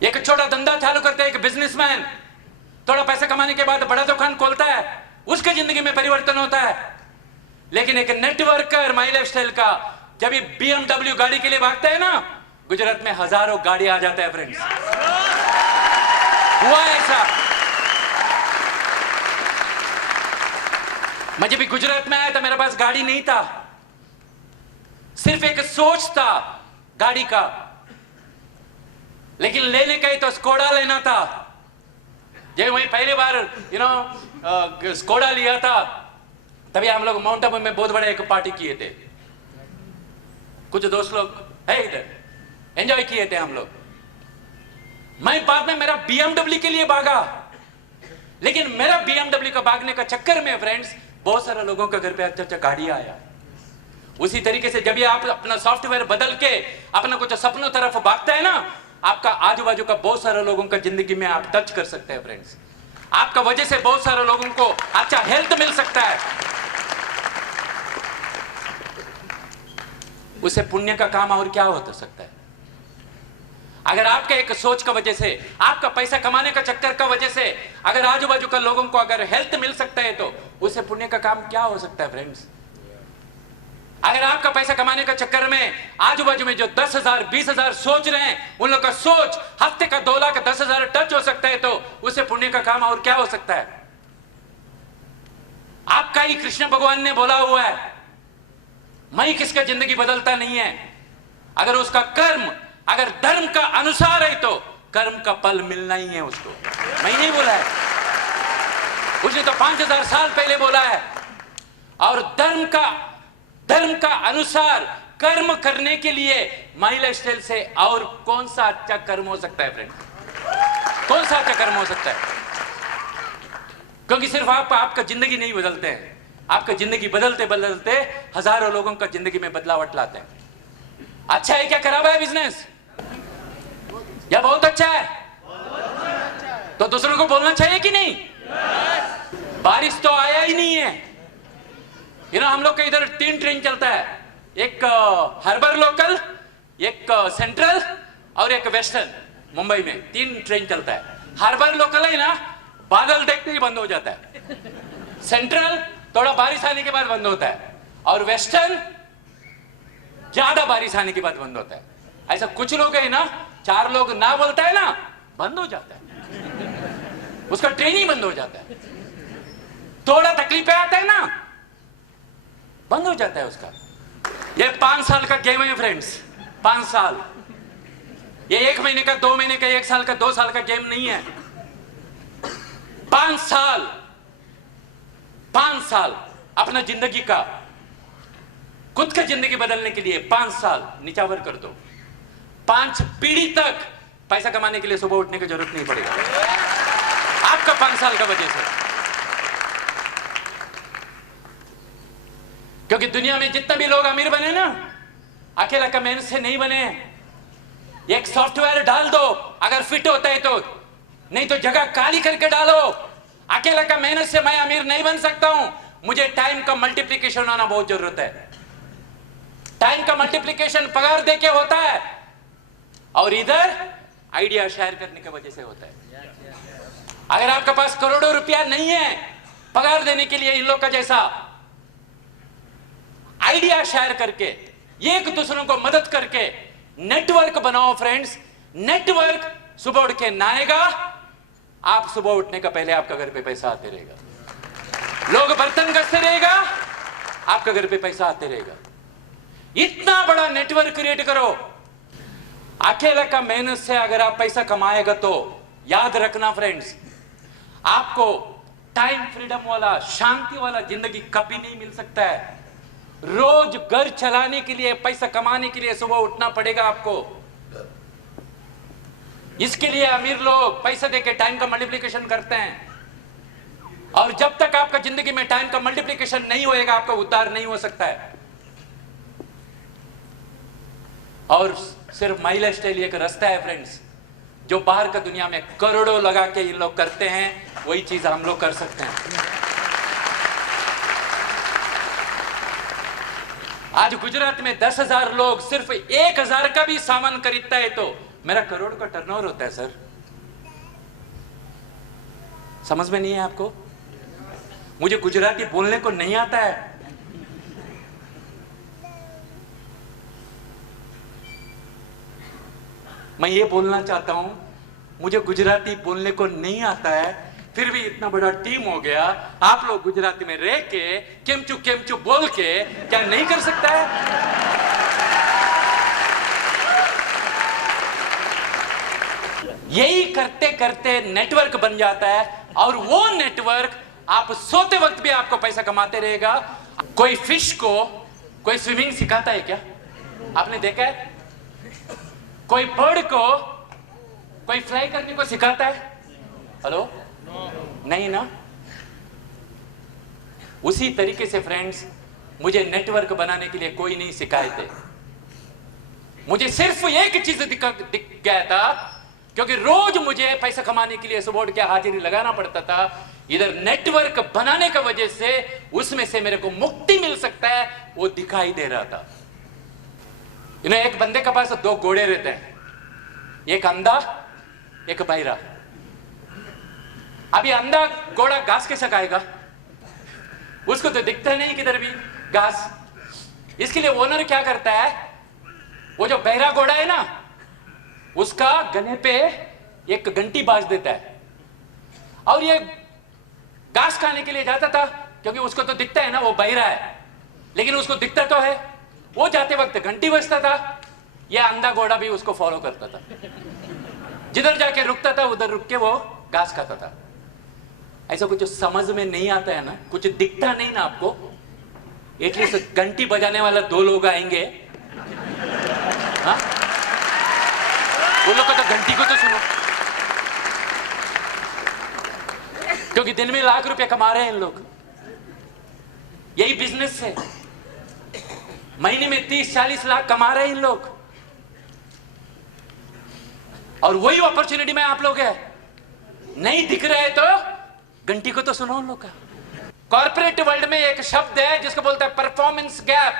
एक छोटा धंधा चालू करते हैं, एक बिजनेसमैन थोड़ा पैसे कमाने के बाद बड़ा दुकान खोलता है, उसकी जिंदगी में परिवर्तन होता है। लेकिन एक नेटवर्कर माई लाइफ स्टाइल का जब ये BMW गाड़ी के लिए भागता है ना, गुजरात में हजारों गाड़ी आ जाता है फ्रेंड्स। हुआ ऐसा। मैं जब भी गुजरात में आया था, मेरे पास गाड़ी नहीं था, सिर्फ एक सोच था गाड़ी का, लेकिन लेने का ही तो स्कोडा लेना था। जब वही पहली बार स्कोडा लिया था, तभी हम लोग माउंट आबू में बहुत बड़े एक पार्टी किए थे, कुछ दोस्त लोग है इधर, एंजॉय किए थे हम लोग। मैं बाद में मेरा BMW के लिए भागा, लेकिन मेरा BMW का भागने का चक्कर में फ्रेंड्स बहुत सारे लोगों के घर पे अच्छा गाड़ी आया। उसी तरीके से जब ये आप अपना सॉफ्टवेयर बदल के अपना कुछ सपनों तरफ भागता है ना, आपका आजू बाजू का बहुत सारे लोगों का जिंदगी में आप टच कर सकते हैं फ्रेंड्स। आपका वजह से बहुत सारे लोगों को अच्छा हेल्थ मिल सकता है। उसे पुण्य का काम और क्या हो सकता है? अगर आपके एक सोच का वजह से, आपका पैसा कमाने का चक्कर का वजह से अगर आजू बाजू का लोगों को अगर हेल्थ मिल सकता है, तो उसे पुण्य का काम क्या हो सकता है फ्रेंड्स? अगर आपका पैसा कमाने का चक्कर में आजू बाजू में जो 10,000 20,000 सोच रहे हैं, उन लोग का सोच हफ्ते का 2 लाख 10,000 टच हो सकता है, तो उसे पुण्य का काम और क्या हो सकता है? आपका ही कृष्ण भगवान ने बोला हुआ है, मैं किसका जिंदगी बदलता नहीं है। अगर उसका कर्म अगर धर्म का अनुसार है, तो कर्म का फल मिलना ही है उसको। मैं नहीं बोला है, उसने तो 5,000 साल पहले बोला है। और धर्म का अनुसार कर्म करने के लिए माई लाइफ स्टाइल से और कौन सा अच्छा कर्म हो सकता है फ्रेंड? कौन सा अच्छा कर्म हो सकता है? क्योंकि सिर्फ आपका जिंदगी नहीं बदलते हैं, आपका जिंदगी बदलते बदलते हजारों लोगों का जिंदगी में बदलावट लाते हैं। अच्छा है क्या खराब है बिजनेस? या बहुत अच्छा है? तो दूसरों को बोलना चाहिए कि नहीं? बारिश तो आया ही नहीं है। हम लोग का इधर 3 ट्रेन चलता है, एक हार्बर लोकल, एक सेंट्रल और एक वेस्टर्न। मुंबई में 3 ट्रेन चलता है। हार्बर लोकल है ना, बादल देखते ही बंद हो जाता है। सेंट्रल थोड़ा बारिश आने के बाद बंद होता है, और वेस्टर्न ज्यादा बारिश आने के बाद बंद होता है। ऐसा कुछ लोग है ना, 4 लोग ना बोलता है ना, बंद हो जाता है, उसका ट्रेन ही बंद हो जाता है। थोड़ा तकलीफें आता है ना, बंद हो जाता है उसका। ये 5 साल का गेम है फ्रेंड्स, 5 साल। ये 1 महीने का, 2 महीने का, 1 साल का, 2 साल का गेम नहीं है। 5 साल, 5 साल अपना जिंदगी का, खुद का जिंदगी बदलने के लिए 5 साल निछावर कर दो। 5 पीढ़ी तक पैसा कमाने के लिए सुबह उठने की जरूरत नहीं पड़ेगा आपका 5 साल का वजह से। क्योंकि दुनिया में जितने भी लोग अमीर बने ना, अकेला का मेहनत से नहीं बने। एक सॉफ्टवेयर डाल दो, अगर फिट होता है तो, नहीं तो जगह काली करके डालो। अकेला का मेहनत से मैं अमीर नहीं बन सकता हूं, मुझे टाइम का मल्टीप्लिकेशन होना बहुत जरूरत है। टाइम का मल्टीप्लिकेशन पगार देके होता है, और इधर आइडिया शेयर करने की वजह से होता है। अगर आपके पास करोड़ों रुपया नहीं है पगार देने के लिए, इन लोग का जैसा आइडिया शेयर करके, एक दूसरों को मदद करके नेटवर्क बनाओ फ्रेंड्स। नेटवर्क सुबह उठ के नहाएगा, आप सुबह उठने का पहले आपका घर पे पैसा आते रहेगा। लोग बर्तन घसते रहेगा, आपका घर पे पैसा आते रहेगा। इतना बड़ा नेटवर्क क्रिएट करो। अकेला का मेहनत से अगर आप पैसा कमाएगा, तो याद रखना फ्रेंड्स, आपको टाइम फ्रीडम वाला, शांति वाला जिंदगी कभी नहीं मिल सकता है। रोज घर चलाने के लिए, पैसा कमाने के लिए सुबह उठना पड़ेगा आपको। इसके लिए अमीर लोग पैसा देके टाइम का मल्टीप्लिकेशन करते हैं। और जब तक आपका जिंदगी में टाइम का मल्टीप्लिकेशन नहीं होएगा, आपका उद्धार नहीं हो सकता है। और सिर्फ माई लाइफ स्टाइल एक रास्ता है फ्रेंड्स, जो बाहर का दुनिया में करोड़ों लगा के ये लोग करते हैं, वही चीज हम लोग कर सकते हैं। आज गुजरात में 10,000 लोग सिर्फ 1,000 का भी सामान खरीदता है तो मेरा करोड़ का टर्नओवर होता है सर। समझ में नहीं है आपको? मुझे गुजराती बोलने को नहीं आता है। मैं ये बोलना चाहता हूं, मुझे गुजराती बोलने को नहीं आता है, फिर भी इतना बड़ा टीम हो गया, आप लोग गुजराती में रह के केमचू बोल के क्या नहीं कर सकता है? यही करते करते नेटवर्क बन जाता है, और वो नेटवर्क आप सोते वक्त भी आपको पैसा कमाते रहेगा। कोई फिश को कोई स्विमिंग सिखाता है क्या? आपने देखा है? कोई बर्ड को कोई फ्लाई करने को सिखाता है? हेलो? नहीं ना? उसी तरीके से फ्रेंड्स, मुझे नेटवर्क बनाने के लिए कोई नहीं सिखाए थे। मुझे सिर्फ एक चीज दिख गया था, क्योंकि रोज मुझे पैसा कमाने के लिए सुबह के हाजिरी लगाना पड़ता था। इधर नेटवर्क बनाने का वजह से उसमें से मेरे को मुक्ति मिल सकता है, वो दिखाई दे रहा था। एक बंदे के पास 2 घोड़े रहते हैं, एक अंधा एक बहिरा। अभी अंधा घोड़ा घास कैसे खाएगा? उसको तो दिखता नहीं किधर भी घास। इसके लिए ओनर क्या करता है, वो जो बहरा घोड़ा है ना, उसका गले पे एक घंटी बाज देता है, और ये घास खाने के लिए जाता था, क्योंकि उसको तो दिखता है ना वो बहरा है, लेकिन उसको दिखता तो है। वो जाते वक्त घंटी बजता था, यह अंधा घोड़ा भी उसको फॉलो करता था। जिधर जाके रुकता था उधर रुक के वो घास खाता था। ऐसा कुछ समझ में नहीं आता है ना, कुछ दिखता नहीं ना आपको, एटलीस्ट घंटी बजाने वाला 2 लोग आएंगे, हाँ? वो लोग को तो घंटी को तो सुनो, क्योंकि दिन में लाख रुपए कमा रहे हैं इन लोग। यही बिजनेस है, महीने में 30-40 लाख कमा रहे हैं इन लोग, और वही अपॉर्चुनिटी में आप लोग है। नहीं दिख रहे तो घंटी को तो सुनो उन लोग का। कॉर्पोरेट वर्ल्ड में एक शब्द है जिसको बोलता है परफॉर्मेंस गैप।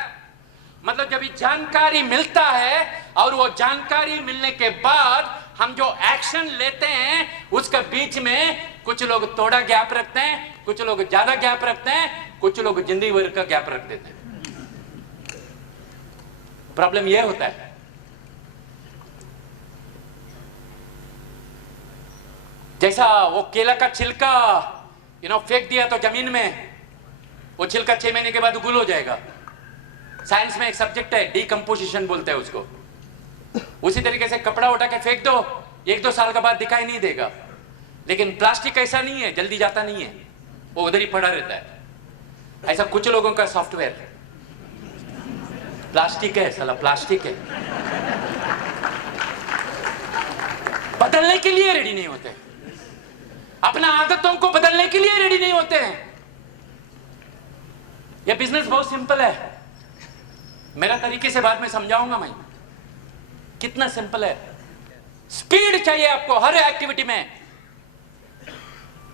मतलब जब जानकारी मिलता है और वो जानकारी मिलने के बाद हम जो एक्शन लेते हैं उसके बीच में कुछ लोग थोड़ा गैप रखते हैं, कुछ लोग ज्यादा गैप रखते हैं, कुछ लोग जिंदगी भर का गैप रख देते हैं। प्रॉब्लम यह होता है, जैसा वो केला का छिलका फेंक दिया तो जमीन में, वो छिलका 6 महीने के बाद गुल हो जाएगा। साइंस में एक सब्जेक्ट है डीकंपोजिशन बोलते हैं उसको। उसी तरीके से कपड़ा उठा के फेंक दो, 1-2 साल के बाद दिखाई नहीं देगा। लेकिन प्लास्टिक ऐसा नहीं है, जल्दी जाता नहीं है, वो उधर ही पड़ा रहता है। ऐसा कुछ लोगों का सॉफ्टवेयर प्लास्टिक है, साला प्लास्टिक है, बदलने के लिए रेडी नहीं होते, अपना आदतों को बदलने के लिए रेडी नहीं होते हैं। यह बिजनेस बहुत सिंपल है, मेरा तरीके से बाद में समझाऊंगा मैं कितना सिंपल है। स्पीड चाहिए आपको हर एक्टिविटी में।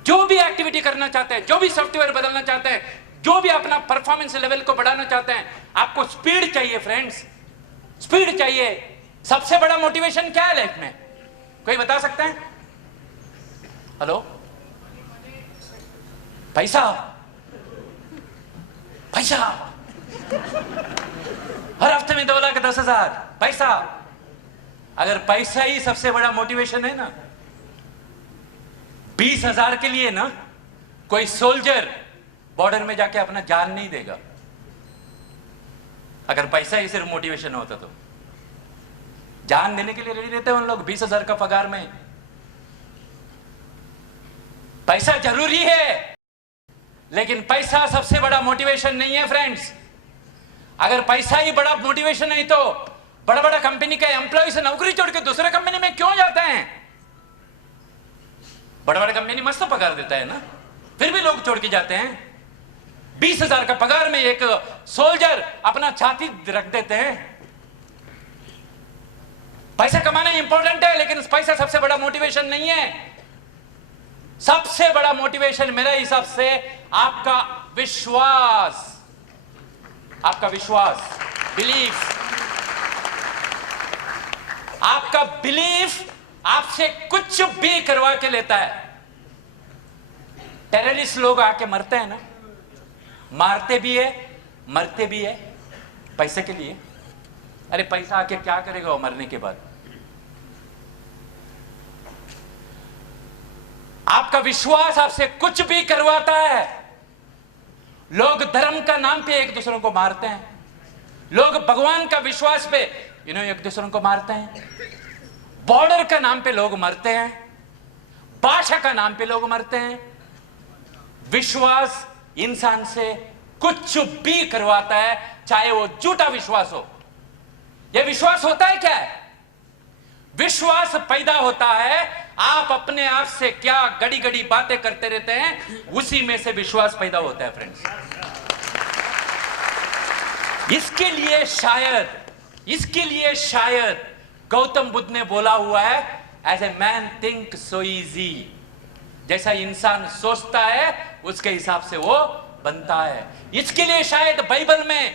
जो भी एक्टिविटी करना चाहते हैं, जो भी सॉफ्टवेयर बदलना चाहते हैं, जो भी अपना परफॉर्मेंस लेवल को बढ़ाना चाहते हैं, आपको स्पीड चाहिए फ्रेंड्स, स्पीड चाहिए। सबसे बड़ा मोटिवेशन क्या है लाइफ में, कोई बता सकते हैं? हेलो? पैसा, पैसा। हर हफ्ते में 2,10,000 पैसा। अगर पैसा ही सबसे बड़ा मोटिवेशन है ना, 20,000 के लिए ना कोई सोल्जर बॉर्डर में जाके अपना जान नहीं देगा। अगर पैसा ही सिर्फ मोटिवेशन होता तो जान देने के लिए रेडी रहते हैं उन लोग 20,000 का पगार में। पैसा जरूरी है, लेकिन पैसा सबसे बड़ा मोटिवेशन नहीं है फ्रेंड्स। अगर पैसा ही बड़ा मोटिवेशन नहीं तो बड़ा बड़ा कंपनी के एम्प्लॉय से नौकरी छोड़ के दूसरे कंपनी में क्यों जाते हैं? बड़ा बड़ा कंपनी मस्त पगार देता है ना, फिर भी लोग छोड़ के जाते हैं। 20,000 का पगार में एक सोल्जर अपना छाती रख देते हैं। पैसा कमाना इंपॉर्टेंट है, लेकिन पैसा सबसे बड़ा मोटिवेशन नहीं है। सबसे बड़ा मोटिवेशन मेरे हिसाब से आपका विश्वास, आपका विश्वास, बिलीफ। आपका बिलीफ आपसे कुछ भी करवा के लेता है। टेररिस्ट लोग आके मरते हैं ना, मारते भी है, मरते भी है पैसे के लिए। अरे पैसा आके क्या करेगा वो मरने के बाद? आपका विश्वास आपसे कुछ भी करवाता है। लोग धर्म का नाम पे एक दूसरों को मारते हैं, लोग भगवान का विश्वास पे एक दूसरों को मारते हैं, बॉर्डर का नाम पे लोग मरते हैं, भाषा का नाम पे लोग मरते हैं। विश्वास इंसान से कुछ भी करवाता है, चाहे वो झूठा विश्वास हो। यह विश्वास होता है क्या है? विश्वास पैदा होता है, आप अपने आप से क्या गड़ी गड़ी बातें करते रहते हैं, उसी में से विश्वास पैदा होता है फ्रेंड्स। इसके लिए शायद गौतम बुद्ध ने बोला हुआ है, as a man think so is he. जैसा इंसान सोचता है उसके हिसाब से वो बनता है। इसके लिए शायद बाइबल में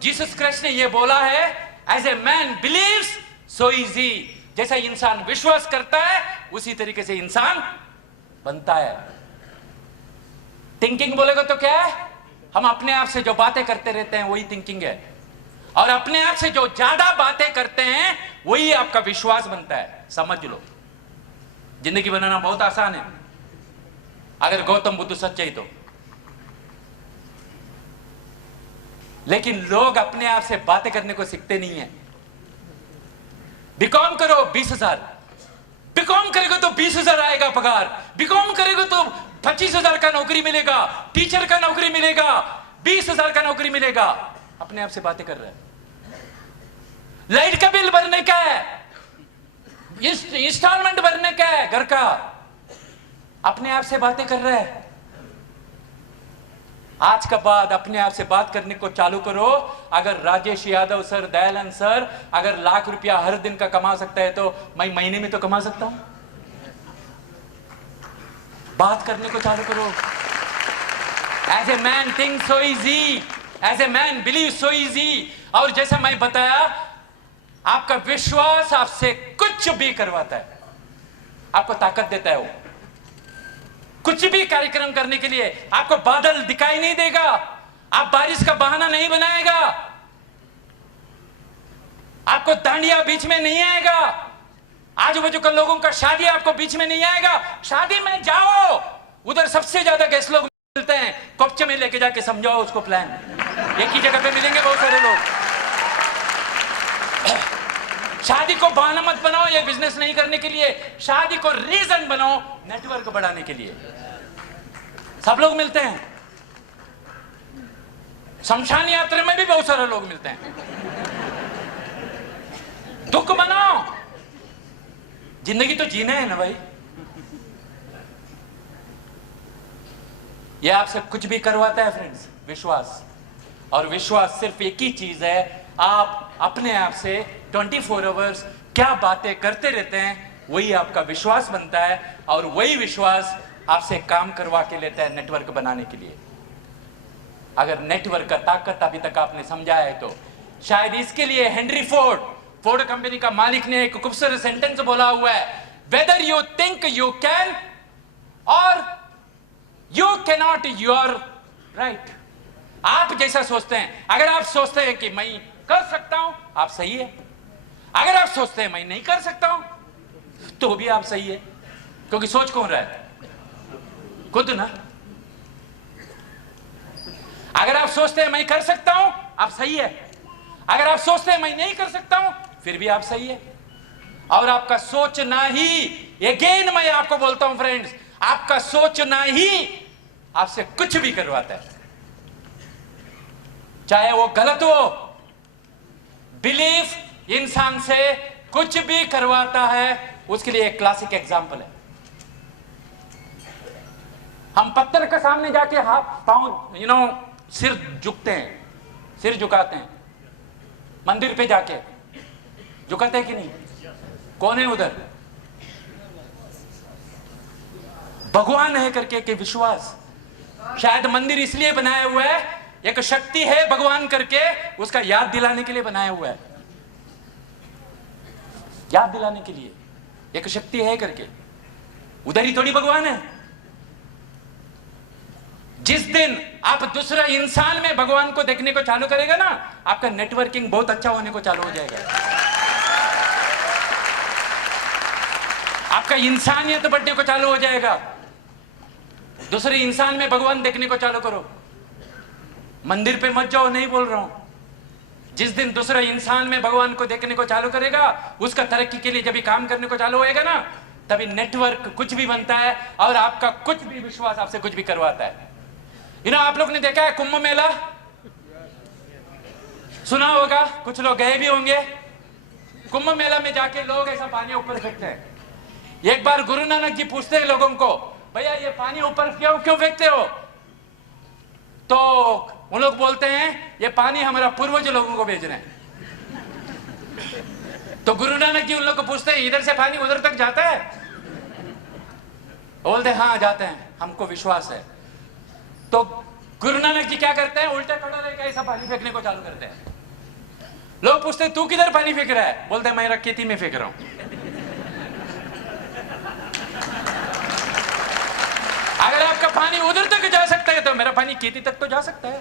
जीसस क्राइस्ट ने यह बोला है, as a man believes so is he. जैसा इंसान विश्वास करता है उसी तरीके से इंसान बनता है। थिंकिंग बोलेगा तो क्या है? हम अपने आप से जो बातें करते रहते हैं वही थिंकिंग है, और अपने आप से जो ज्यादा बातें करते हैं वही आपका विश्वास बनता है। समझ लो, जिंदगी बनाना बहुत आसान है अगर गौतम बुद्ध सच्चे ही तो। लेकिन लोग अपने आप से बातें करने को सीखते नहीं है। बीकॉम करो 20,000, बीकॉम करेगा तो 20,000 आएगा पगार, बीकॉम करेगा तो 25,000 का नौकरी मिलेगा, टीचर का नौकरी मिलेगा, 20,000 का नौकरी मिलेगा। अपने आप से बातें कर रहा है। लाइट का बिल भरने का है, इंस्टॉलमेंट भरने का है घर का, अपने आप से बातें कर रहा है। आज के बाद अपने आप से बात करने को चालू करो। अगर राजेश यादव सर, दयानंद सर अगर लाख रुपया हर दिन का कमा सकता है तो मैं महीने में तो कमा सकता हूं। बात करने को चालू करो। As a man think so is he, as a man believe so is he. और जैसा मैं बताया, आपका विश्वास आपसे कुछ भी करवाता है, आपको ताकत देता है। वो कुछ भी कार्यक्रम करने के लिए आपको बादल दिखाई नहीं देगा, आप बारिश का बहाना नहीं बनाएगा, आपको दांडिया बीच में नहीं आएगा, आजू बाजू के लोगों का शादी आपको बीच में नहीं आएगा। शादी में जाओ, उधर सबसे ज्यादा गेस्ट लोग मिलते हैं, कोपचे में लेके जाके समझाओ उसको प्लान। एक ही जगह पे मिलेंगे बहुत सारे लोग। शादी को बहाना मत बनाओ ये बिजनेस नहीं करने के लिए, शादी को रीजन बनाओ नेटवर्क बढ़ाने के लिए। सब लोग मिलते हैं, शमशान यात्रा में भी बहुत सारे लोग मिलते हैं। दुख मनाओ, जिंदगी तो जीना है ना भाई। यह आपसे कुछ भी करवाता है फ्रेंड्स, विश्वास। और विश्वास सिर्फ एक ही चीज है, आप अपने आप से 24 आवर्स क्या बातें करते रहते हैं वही आपका विश्वास बनता है, और वही विश्वास आपसे काम करवा के लेता है नेटवर्क बनाने के लिए। अगर नेटवर्क का ताकत अभी तक आपने समझा है तो शायद इसके लिए हेनरी फोर्ड कंपनी का मालिक ने एक खूबसूरत सेंटेंस बोला हुआ है, whether you think you can or you cannot, you are right. आप जैसा सोचते हैं, अगर आप सोचते हैं कि मैं कर सकता हूं, आप सही है। अगर आप सोचते हैं मैं नहीं कर सकता हूं, तो भी आप सही है। क्योंकि सोच कौन रहा है? खुद ना। अगर आप सोचते हैं मैं कर सकता हूं, आप सही है। अगर आप सोचते हैं मैं नहीं कर सकता हूं, फिर भी आप सही है। और आपका सोचना ही, अगेन मैं आपको बोलता हूं फ्रेंड्स, आपका सोचना ही आपसे कुछ भी करवाता है, चाहे वो गलत हो। बिलीफ इंसान से कुछ भी करवाता है। उसके लिए एक क्लासिक एग्जांपल है, हम पत्थर के सामने जाके हाथ पांव सिर झुकते हैं, सिर झुकाते हैं। मंदिर पे जाके झुकाते हैं कि नहीं? कौन है उधर? भगवान है करके के विश्वास। शायद मंदिर इसलिए बनाया हुआ है, एक शक्ति है भगवान करके, उसका याद दिलाने के लिए बनाया हुआ है। याद दिलाने के लिए एक शक्ति है करके, उधर ही थोड़ी भगवान है। जिस दिन आप दूसरा इंसान में भगवान को देखने को चालू करेगा ना, आपका नेटवर्किंग बहुत अच्छा होने को चालू हो जाएगा। आपका इंसानियत बढ़ने को चालू हो जाएगा। दूसरे इंसान में भगवान देखने को चालू करो। मंदिर पे मत जाओ, नहीं बोल रहा हूं। जिस दिन दूसरा इंसान में भगवान को देखने को चालू करेगा, उसका तरक्की के लिए जब भी काम करने को चालू होएगा ना, तभी नेटवर्क कुछ भी बनता है और आपका कुछ भी विश्वास आपसे कुछ भी करवाता है। आप लोग ने देखा है कुंभ मेला, सुना होगा, कुछ लोग गए भी होंगे। कुंभ मेला में जाके लोग ऐसा पानी ऊपर फेंकते हैं। एक बार गुरु नानक जी पूछते हैं लोगों को, भैया ये पानी ऊपर क्यों फेंकते हो? तो वो लोग बोलते हैं ये पानी हमारा पूर्वज लोगों को भेज रहे हैं। तो गुरु नानक जी उन लोग को पूछते हैं, इधर से पानी उधर तक जाता है? बोलते हैं हाँ जाते हैं, हमको विश्वास है। तो गुरु नानक जी क्या करते हैं? उल्टा खड़ा रहकर ऐसा पानी फेंकने को चालू करते हैं। लोग पूछते हैं तू किधर पानी फेंक रहा है? बोलते हैं मैं खेती में फेंक रहा हूं। अगर आपका पानी उधर तक जा सकता है तो मेरा पानी खेती तक तो जा सकता है।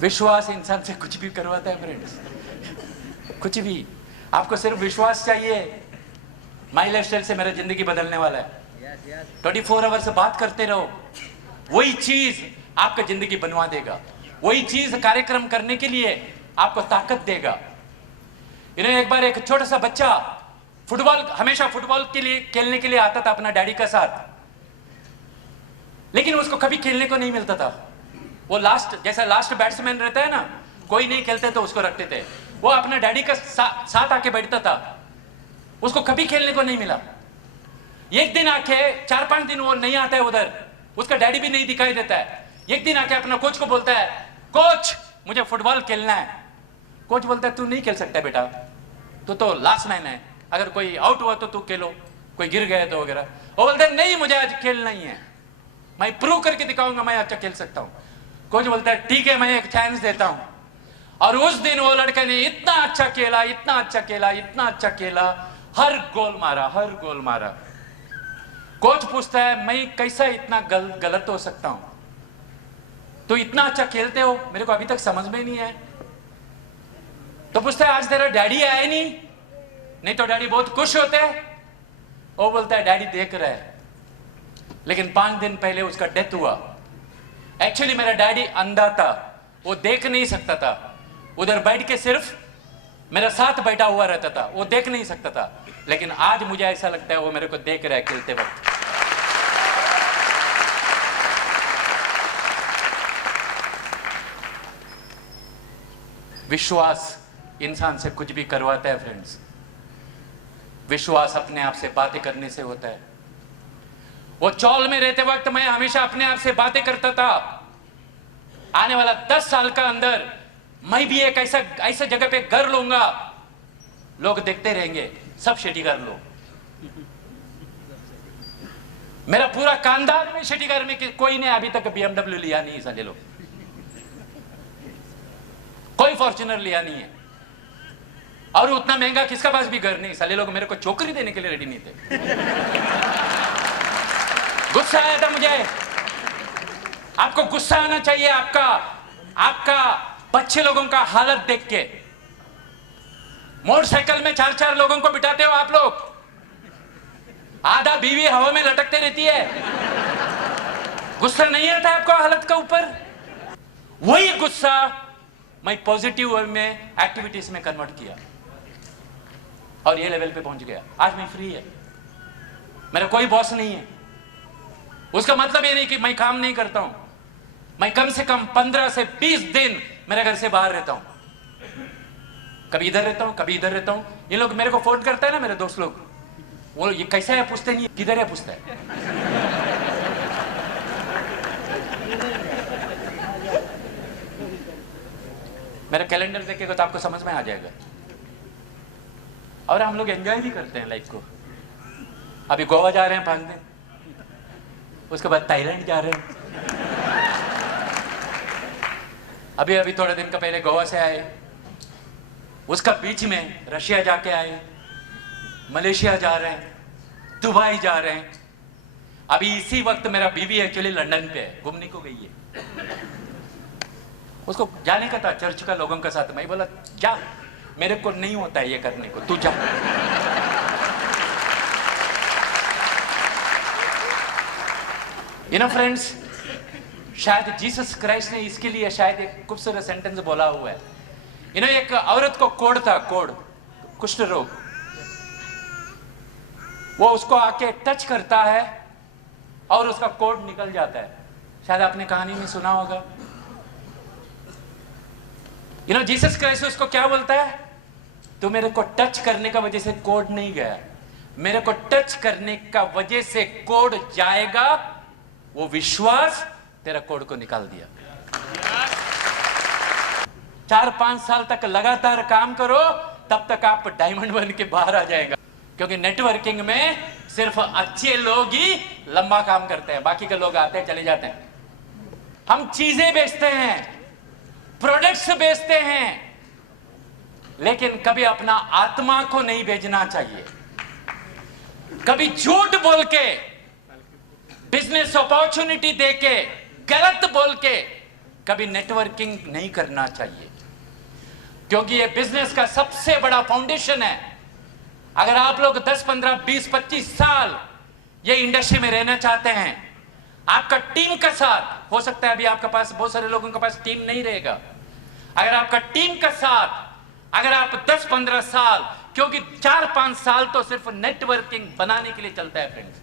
विश्वास इंसान से कुछ भी करवाता है फ्रेंड्स, कुछ भी। आपको सिर्फ विश्वास चाहिए। माई लाइफस्टाइल से मेरा जिंदगी बदलने वाला है। 24 आवर से बात करते रहो, वही चीज आपका जिंदगी बनवा देगा। वही चीज कार्यक्रम करने के लिए आपको ताकत देगा। एक बार एक छोटा सा बच्चा हमेशा फुटबॉल के लिए खेलने के लिए आता था अपना डैडी का साथ, लेकिन उसको कभी खेलने को नहीं मिलता था। वो जैसा लास्ट बैट्समैन रहता है ना, कोई नहीं खेलते तो उसको रखते थे। वो अपना डैडी का साथ आके बैठता था, उसको कभी खेलने को नहीं मिला। एक दिन आके 4-5 दिन वो नहीं आता है उधर, उसका डैडी भी नहीं दिखाई देता है। एक दिन आके अपना कोच को बोलता है, कोच मुझे फुटबॉल खेलना है। कोच बोलता है तू नहीं खेल सकता बेटा, तू तो लास्ट मैन है, अगर कोई आउट हुआ तो तू खेलो, कोई गिर गया तो वगैरह। वो बोलता है नहीं मुझे आज खेलना ही है, मैं प्रूव करके दिखाऊंगा मैं अच्छा खेल सकता हूं। कोच बोलता है ठीक है मैं एक चांस देता हूं। और उस दिन वो लड़का ने इतना अच्छा खेला, इतना अच्छा खेला, इतना अच्छा खेला, हर गोल मारा। कोच पूछता है मैं कैसा इतना गलत हो सकता हूं? तो इतना अच्छा खेलते हो, मेरे को अभी तक समझ में नहीं है। तो पूछता है आज तेरा डैडी आया नहीं तो डैडी बहुत खुश होते हैं। वो बोलता है डैडी देख रहा है, लेकिन 5 दिन पहले उसका डेथ हुआ। एक्चुअली मेरा डैडी अंधा था, वो देख नहीं सकता था, उधर बैठ के सिर्फ मेरा साथ बैठा हुआ रहता था, वो देख नहीं सकता था। लेकिन आज मुझे ऐसा लगता है वो मेरे को देख रहा है खेलते वक्त। विश्वास इंसान से कुछ भी करवाता है फ्रेंड्स। विश्वास अपने आप से बातें करने से होता है। वो चौल में रहते वक्त मैं हमेशा अपने आप से बातें करता था, आने वाला 10 साल का अंदर मैं भी एक ऐसा जगह पे घर लूंगा, लोग देखते रहेंगे सब शेटी घर लो। मेरा पूरा खानदान में शेटी घर में कोई ने अभी तक BMW लिया नहीं, साले लोग कोई फॉर्च्यूनर लिया नहीं है, और उतना महंगा किसका पास भी घर नहीं। साले लोग मेरे को चौकरी देने के लिए रेडी नहीं थे। गुस्सा आया था मुझे। आपको गुस्सा आना चाहिए आपका बच्चे लोगों का हालत देख के। मोटरसाइकिल में 4-4 लोगों को बिठाते हो आप लोग, आधा बीवी हवा में लटकते रहती है, गुस्सा नहीं आता आपको हालत का ऊपर? वही गुस्सा मैं पॉजिटिव वे में एक्टिविटीज में कन्वर्ट किया और ये लेवल पे पहुंच गया। आज मैं फ्री है, मेरा कोई बॉस नहीं है। उसका मतलब ये नहीं कि मैं काम नहीं करता हूं, मैं कम से कम 15 से 20 दिन मेरे घर से बाहर रहता हूं। कभी इधर रहता हूं, कभी इधर रहता हूं। ये लोग मेरे को फोन करते हैं ना, मेरे दोस्त लोग, वो ये कैसा है पूछते नहीं, किधर है पूछता है। मेरा कैलेंडर देखेगा तो आपको समझ में आ जाएगा। और हम लोग एंजॉय भी करते हैं लाइफ को। अभी गोवा जा रहे हैं 5 दिन, उसके बाद थाईलैंड जा रहे हैं। अभी अभी थोड़े दिन का पहले गोवा से आए, उसका बीच में रशिया जाके आए, मलेशिया जा रहे हैं, दुबई जा रहे हैं। अभी इसी वक्त मेरा बीवी एक्चुअली लंदन पे है, घूमने को गई है। उसको जाने का था चर्च का लोगों के साथ। मैं बोला जा, मेरे को नहीं होता है ये करने को, तू जा। यू नो फ्रेंड्स, शायद जीसस क्राइस्ट ने इसके लिए शायद एक खूबसूरत सेंटेंस बोला हुआ है। यू नो, एक औरत को कोढ़ था, कोढ़, कुष्ठ रोग। वो उसको आके टच करता है और उसका कोढ़ निकल जाता है। शायद आपने कहानी में सुना होगा। यू नो, जीसस क्राइस्ट उसको क्या बोलता है? तू मेरे को टच करने का वजह से कोढ़ नहीं गया, मेरे को टच करने का वजह से कोढ़ जाएगा। वो विश्वास तेरा कोढ़ को निकाल दिया। 4-5 साल तक लगातार काम करो, तब तक आप डायमंड बन के बाहर आ जाएगा। क्योंकि नेटवर्किंग में सिर्फ अच्छे लोग ही लंबा काम करते हैं, बाकी के लोग आते हैं चले जाते हैं। हम चीजें बेचते हैं, प्रोडक्ट्स बेचते हैं, लेकिन कभी अपना आत्मा को नहीं बेचना चाहिए। कभी झूठ बोल के, बिजनेस अपॉर्चुनिटी देके, गलत बोल के कभी नेटवर्किंग नहीं करना चाहिए। क्योंकि ये बिजनेस का सबसे बड़ा फाउंडेशन है। अगर आप लोग 10, 15, 20, 25 साल ये इंडस्ट्री में रहना चाहते हैं, आपका टीम का साथ, हो सकता है अभी आपके पास बहुत सारे लोगों के पास टीम नहीं रहेगा, अगर आपका टीम का साथ, अगर आप 10-15 साल, क्योंकि 4-5 साल तो सिर्फ नेटवर्किंग बनाने के लिए चलता है फ्रेंड्स।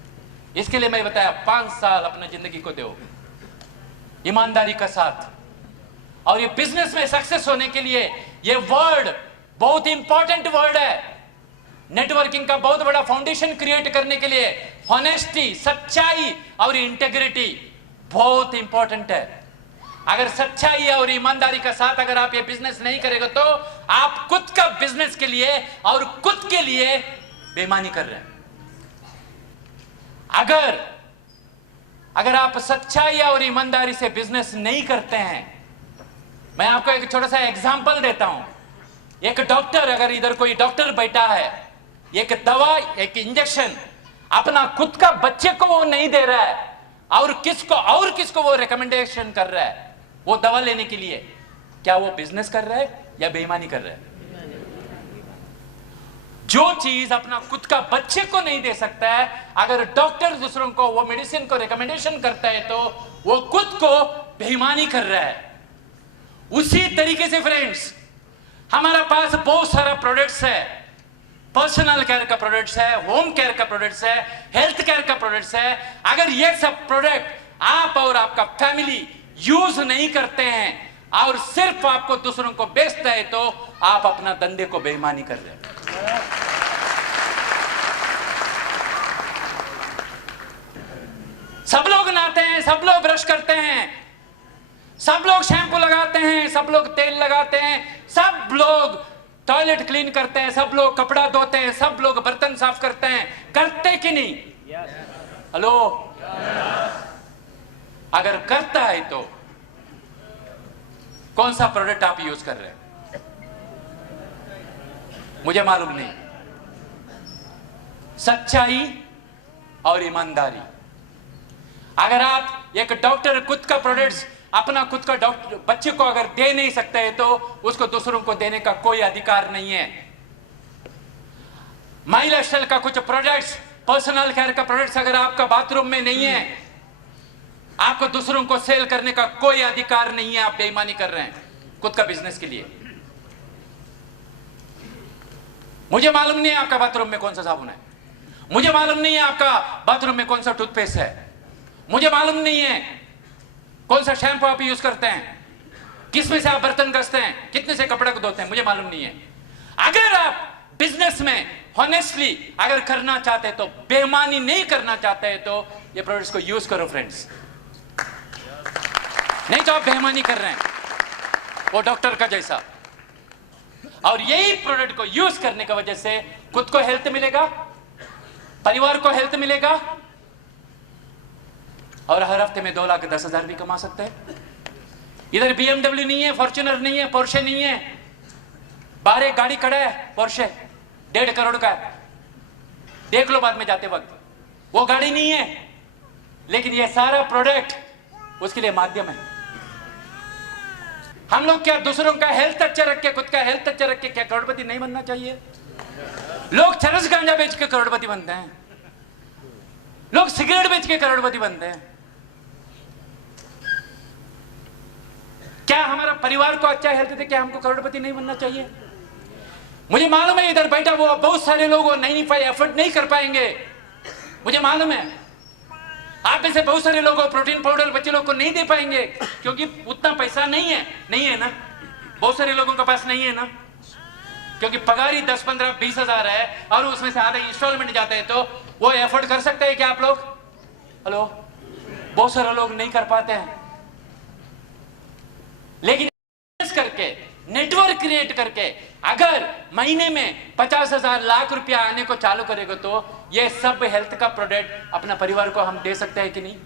इसके लिए मैं बताया 5 साल अपने जिंदगी को दो ईमानदारी का साथ। और ये बिजनेस में सक्सेस होने के लिए ये वर्ड बहुत इंपॉर्टेंट वर्ड है। नेटवर्किंग का बहुत बड़ा फाउंडेशन क्रिएट करने के लिए ऑनेस्टी, सच्चाई और इंटेग्रिटी बहुत इंपॉर्टेंट है। अगर सच्चाई और ईमानदारी का साथ अगर आप ये बिजनेस नहीं करेंगे तो आप खुद का बिजनेस के लिए और खुद के लिए बेईमानी कर रहे हैं। अगर आप सच्चाई और ईमानदारी से बिजनेस नहीं करते हैं, मैं आपको एक छोटा सा एग्जांपल देता हूं। एक डॉक्टर, अगर इधर कोई डॉक्टर बैठा है, एक दवा, एक इंजेक्शन अपना खुद का बच्चे को वो नहीं दे रहा है और किसको वो रिकमेंडेशन कर रहा है वो दवा लेने के लिए, क्या वो बिजनेस कर रहा है या बेईमानी कर रहा है? जो चीज अपना खुद का बच्चे को नहीं दे सकता है, अगर डॉक्टर दूसरों को वो मेडिसिन को रिकमेंडेशन करता है तो वो खुद को बेईमानी कर रहा है। उसी तरीके से फ्रेंड्स, हमारा पास बहुत सारा प्रोडक्ट्स है। पर्सनल केयर का प्रोडक्ट्स है, होम केयर का प्रोडक्ट्स है, हेल्थ केयर का प्रोडक्ट्स है। अगर ये सब प्रोडक्ट आप और आपका फैमिली यूज नहीं करते हैं और सिर्फ आपको दूसरों को बेचता है तो आप अपना धंधे को बेईमानी कर रहे हैं। सब लोग नहाते हैं, सब लोग ब्रश करते हैं, सब लोग शैम्पू लगाते हैं, सब लोग तेल लगाते हैं, सब लोग टॉयलेट क्लीन करते हैं, सब लोग कपड़ा धोते हैं, सब लोग बर्तन साफ करते हैं। करते कि नहीं? हेलो, अगर करता है तो कौन सा प्रोडक्ट आप यूज कर रहे हैं? मुझे मालूम नहीं। सच्चाई और ईमानदारी। अगर आप एक डॉक्टर खुद का प्रोडक्ट्स अपना खुद का डॉक्टर बच्चे को अगर दे नहीं सकते है तो उसको दूसरों को देने का कोई अधिकार नहीं है। माई लाइफस्टाइल का कुछ प्रोडक्ट्स, पर्सनल केयर का प्रोडक्ट्स अगर आपका बाथरूम में नहीं है, आपको दूसरों को सेल करने का कोई अधिकार नहीं है। आप बेईमानी कर रहे हैं खुद का बिजनेस के लिए। मुझे मालूम नहीं है आपका बाथरूम में कौन सा साबुन है, मुझे मालूम नहीं है आपका बाथरूम में कौन सा टूथपेस्ट है, मुझे मालूम नहीं है कौन सा शैम्पू आप यूज करते हैं, किस में से आप बर्तन घसते हैं, कितने से कपड़े को धोते हैं, मुझे मालूम नहीं है। अगर आप बिजनेस में हॉनेस्टली अगर करना चाहते हैं तो, बेईमानी नहीं करना चाहते हैं तो ये प्रोडक्ट्स को यूज करो फ्रेंड्स। नहीं तो आप बेईमानी कर रहे हैं वो डॉक्टर का जैसा। और यही प्रोडक्ट को यूज करने की वजह से खुद को हेल्थ मिलेगा, परिवार को हेल्थ मिलेगा, और हर हफ्ते में 2,10,000 भी कमा सकते हैं। इधर BMW नहीं है, फॉर्च्यूनर नहीं है, पोर्शे नहीं है, बाहर एक गाड़ी खड़ा है पोर्शे 1.5 करोड़ का है, देख लो बाद में जाते वक्त, वो गाड़ी नहीं है, लेकिन ये सारा प्रोडक्ट उसके लिए माध्यम है। हम लोग क्या दूसरों का हेल्थ अच्छा रख के, खुद का हेल्थ अच्छा रख के क्या करोड़पति नहीं बनना चाहिए? लोग चरस गांजा बेच के करोड़पति बनते हैं, लोग सिगरेट बेच के करोड़पति बनते हैं। क्या हमारा परिवार को अच्छा हेल्थ दे, क्या हमको करोड़पति नहीं बनना चाहिए? मुझे मालूम है इधर बैठा वो बहुत सारे लोग नहीं एफर्ट नहीं कर पाएंगे, मुझे मालूम है। आप में से बहुत सारे लोग प्रोटीन पाउडर बच्चे लोग को नहीं दे पाएंगे क्योंकि उतना पैसा नहीं है ना, बहुत सारे लोगों के पास नहीं है ना, क्योंकि पगार ही 10, 15, 20 हजार है और उसमें से आधा इंस्टॉलमेंट जाते हैं, तो वो एफर्ट कर सकते हैं क्या आप लोग? हेलो, बहुत सारे लोग नहीं कर पाते हैं। लेकिन करके नेटवर्क क्रिएट करके अगर महीने में 50,000 लाख रुपया आने को चालू करेगा तो ये सब हेल्थ का प्रोडक्ट अपना परिवार को हम दे सकते हैं कि नहीं?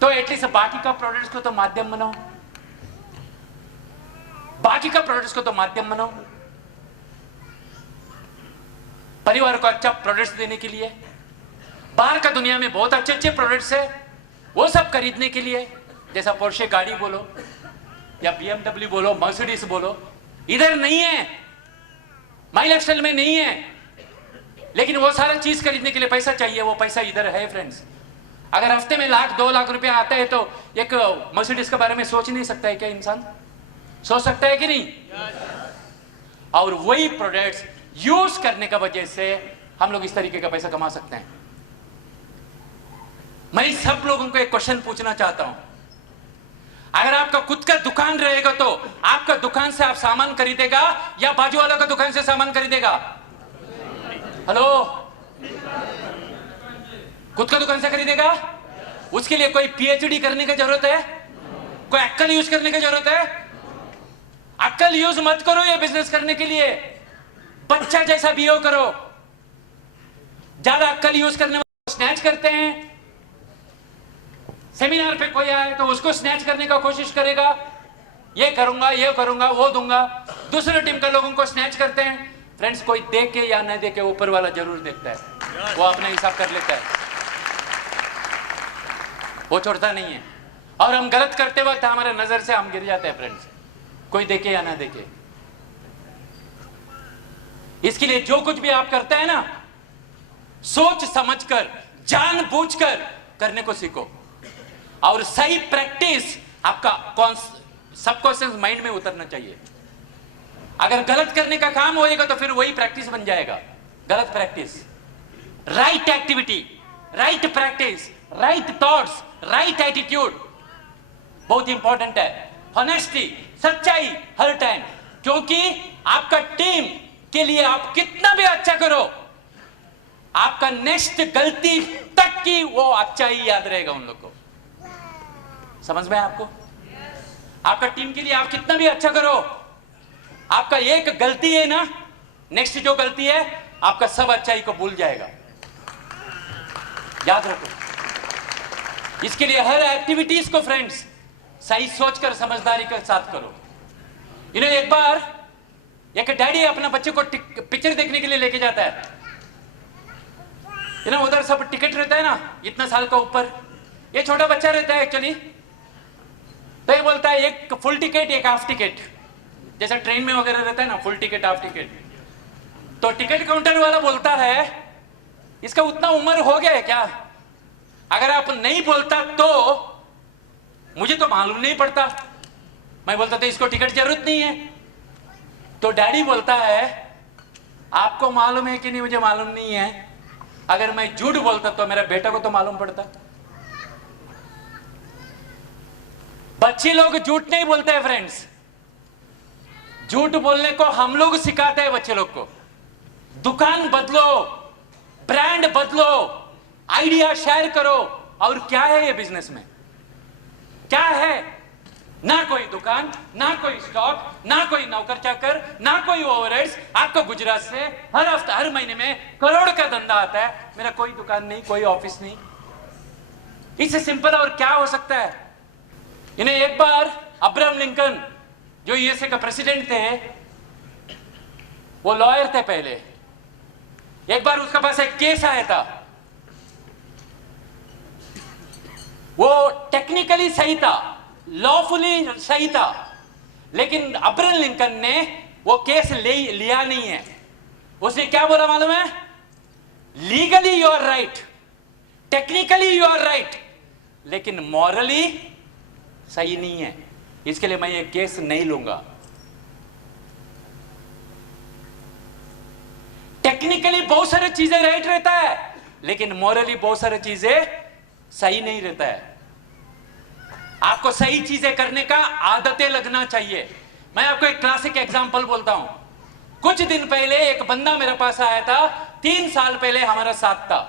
तो एटलीस्ट बाकी का प्रोडक्ट्स को तो माध्यम बनाओ, बाकी का प्रोडक्ट्स को तो माध्यम बनाओ, परिवार को अच्छा प्रोडक्ट्स देने के लिए। बाहर का दुनिया में बहुत अच्छे अच्छे प्रोडक्ट्स है, वो सब खरीदने के लिए, जैसा पोर्शे गाड़ी बोलो या BMW बोलो, मर्सिडीज बोलो, इधर नहीं है, माई लाइफस्टाइल में नहीं है, लेकिन वो सारा चीज खरीदने के लिए पैसा चाहिए, वो पैसा इधर है फ्रेंड्स। अगर हफ्ते में 1,00,000-2 लाख रुपया आता है तो एक मर्सिडीज के बारे में सोच नहीं सकता है क्या इंसान? सोच सकता है कि नहीं? और वही प्रोडक्ट्स यूज करने का वजह से हम लोग इस तरीके का पैसा कमा सकते हैं। मैं सब लोगों को एक क्वेश्चन पूछना चाहता हूं, अगर आपका खुद का दुकान रहेगा तो आपका दुकान से आप सामान खरीदेगा या बाजू वाला का दुकान से सामान खरीदेगा? हेलो, खुद का दुकान से खरीदेगा? उसके लिए कोई PhD करने की जरूरत है? कोई अक्ल यूज करने की जरूरत है? अक्ल यूज मत करो ये बिजनेस करने के लिए, बच्चा जैसा बिहेव करो। ज्यादा अक्ल यूज करने वाले स्नैच करते हैं, सेमिनार पे कोई आए तो उसको स्नैच करने का कोशिश करेगा, ये करूंगा वो दूंगा, दूसरे टीम के लोगों को स्नैच करते हैं। फ्रेंड्स, कोई देखे या न देखे ऊपर वाला जरूर देखता है, वो अपना हिसाब कर लेता है, वो छोड़ता नहीं है। और हम गलत करते वक्त हमारे नजर से हम गिर जाते हैं फ्रेंड्स, कोई देखे या ना देखे। इसके लिए जो कुछ भी आप करते हैं ना, सोच समझकर जानबूझकर करने को सीखो, और सही प्रैक्टिस आपका सबकॉन्शियस माइंड में उतरना चाहिए। अगर गलत करने का काम होएगा तो फिर वही प्रैक्टिस बन जाएगा, गलत practice. Right activity, right practice, right thoughts, right attitude बहुत इंपॉर्टेंट है। ऑनेस्टी, सच्चाई हर टाइम, क्योंकि आपका टीम के लिए आप कितना भी अच्छा करो, आपका नेक्स्ट गलती तक की वो अच्छा ही याद रहेगा उन लोग को। समझ में आपको? आपका टीम के लिए आप कितना भी अच्छा करो, आपका एक गलती है ना, नेक्स्ट जो गलती है आपका सब अच्छाई को भूल जाएगा, याद रखो। इसके लिए हर एक्टिविटीज को फ्रेंड्स सही सोचकर समझदारी के साथ करो। इन्हें एक बार एक डैडी अपने बच्चे को पिक्चर देखने के लिए लेके जाता है, उधर सब टिकट रहता है ना, इतना साल का ऊपर, ये छोटा बच्चा रहता है एक्चुअली, तो ये बोलता है एक फुल टिकट एक हाफ टिकट, जैसा ट्रेन में वगैरह रहता है ना, फुल टिकट हाफ टिकट। तो टिकट काउंटर वाला बोलता है इसका उतना उम्र हो गया है क्या? अगर आप नहीं बोलता तो मुझे तो मालूम नहीं पड़ता, मैं बोलता था इसको टिकट जरूरत नहीं है। तो डैडी बोलता है आपको मालूम है कि नहीं मुझे मालूम नहीं है, अगर मैं झूठ बोलता तो मेरा बेटा को तो मालूम पड़ता। बच्चे लोग झूठ नहीं बोलते हैं फ्रेंड्स, झूठ बोलने को हम लोग सिखाते हैं बच्चे लोग को। दुकान बदलो, ब्रांड बदलो, आइडिया शेयर करो। और क्या है ये बिजनेस में? क्या है? ना कोई दुकान, ना कोई स्टॉक, ना कोई नौकर चाकर, ना कोई ओवरहेड्स। आपको गुजरात से हर हफ्ते हर महीने में करोड़ का धंधा आता है, मेरा कोई दुकान नहीं, कोई ऑफिस नहीं। इससे सिंपल और क्या हो सकता है? इन्हें एक बार अब्राहम लिंकन जो यूएसए का प्रेसिडेंट थे, वो लॉयर थे पहले। एक बार उसके पास एक केस आया था, वो टेक्निकली सही था, लॉफुली सही था, लेकिन अब्राहम लिंकन ने वो केस लिया नहीं है। उसने क्या बोला मालूम है? Legally you are right, technically you are right, लेकिन मॉरली सही नहीं है, इसके लिए मैं ये केस नहीं लूंगा। टेक्निकली बहुत सारी चीजें राइट रहता है, लेकिन मॉरली बहुत सारी चीजें सही नहीं रहता है। आपको सही चीजें करने का आदतें लगना चाहिए। मैं आपको एक क्लासिक एग्जांपल बोलता हूं। कुछ दिन पहले एक बंदा मेरे पास आया था, 3 साल पहले हमारा साथ था,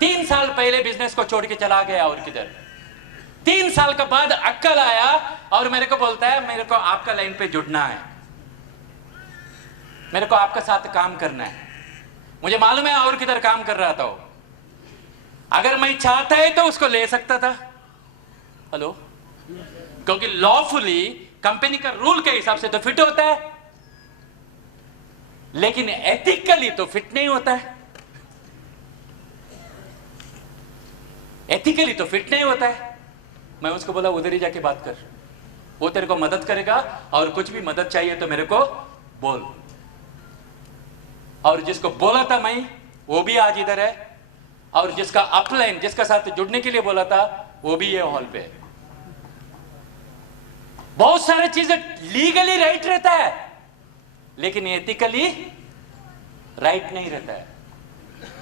3 साल पहले बिजनेस को छोड़ के चला गया और किधर। 3 साल के बाद अक्कल आया और मेरे को बोलता है, मेरे को आपका लाइन पे जुड़ना है, मेरे को आपके साथ काम करना है। मुझे मालूम है और किधर काम कर रहा था वो। अगर मैं चाहता है तो उसको ले सकता था, हेलो, क्योंकि लॉफुली कंपनी का रूल के हिसाब से तो फिट होता है, लेकिन एथिकली तो फिट नहीं होता है। एथिकली तो फिट नहीं होता है। मैं उसको बोला उधर ही जाके बात कर, वो तेरे को मदद करेगा, और कुछ भी मदद चाहिए तो मेरे को बोल। और जिसको बोला था मैं, वो भी आज इधर है, और जिसका अपलाइन, जिसका साथ जुड़ने के लिए बोला था, वो भी ये हॉल पे है। बहुत सारी चीजें लीगली राइट रहता है, लेकिन एथिकली राइट नहीं रहता है।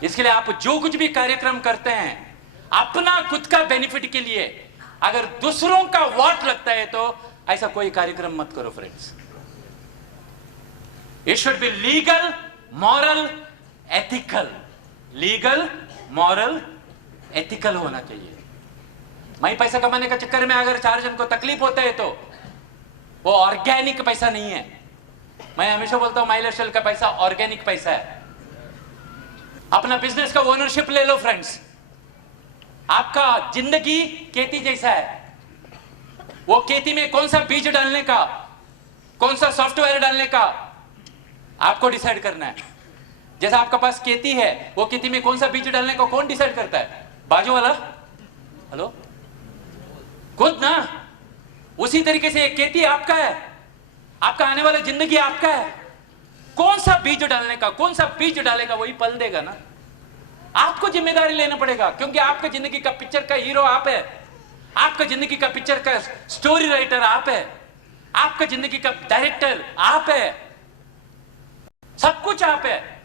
इसके लिए आप जो कुछ भी कार्यक्रम करते हैं, अपना खुद का बेनिफिट के लिए, अगर दूसरों का वाट लगता है तो ऐसा कोई कार्यक्रम मत करो friends. It should be legal, moral, ethical. Legal, moral, ethical होना चाहिए। मैं पैसा कमाने का चक्कर में अगर 4 जन को तकलीफ होता है तो वो ऑर्गेनिक पैसा नहीं है। मैं हमेशा बोलता हूं माई लाइफस्टाइल का पैसा ऑर्गेनिक पैसा है। अपना बिजनेस का ओनरशिप ले लो फ्रेंड्स। आपका जिंदगी खेती जैसा है। वो खेती में कौन सा बीज डालने का, कौन सा सॉफ्टवेयर डालने का आपको डिसाइड करना है। जैसा आपका पास खेती है, वो खेती में कौन सा बीज डालने को कौन डिसाइड करता है? बाजू वाला, हेलो, खुद ना। उसी तरीके से एक खेती आपका है, आपका आने वाला जिंदगी आपका है। कौन सा बीज डालने का, कौन सा बीज डालेगा वही पल देगा ना। आपको जिम्मेदारी लेना पड़ेगा, क्योंकि आपका जिंदगी का पिक्चर का हीरो आप है, आपका जिंदगी का पिक्चर का स्टोरी राइटर आप है, आपका जिंदगी का डायरेक्टर आप है, सब कुछ आप है।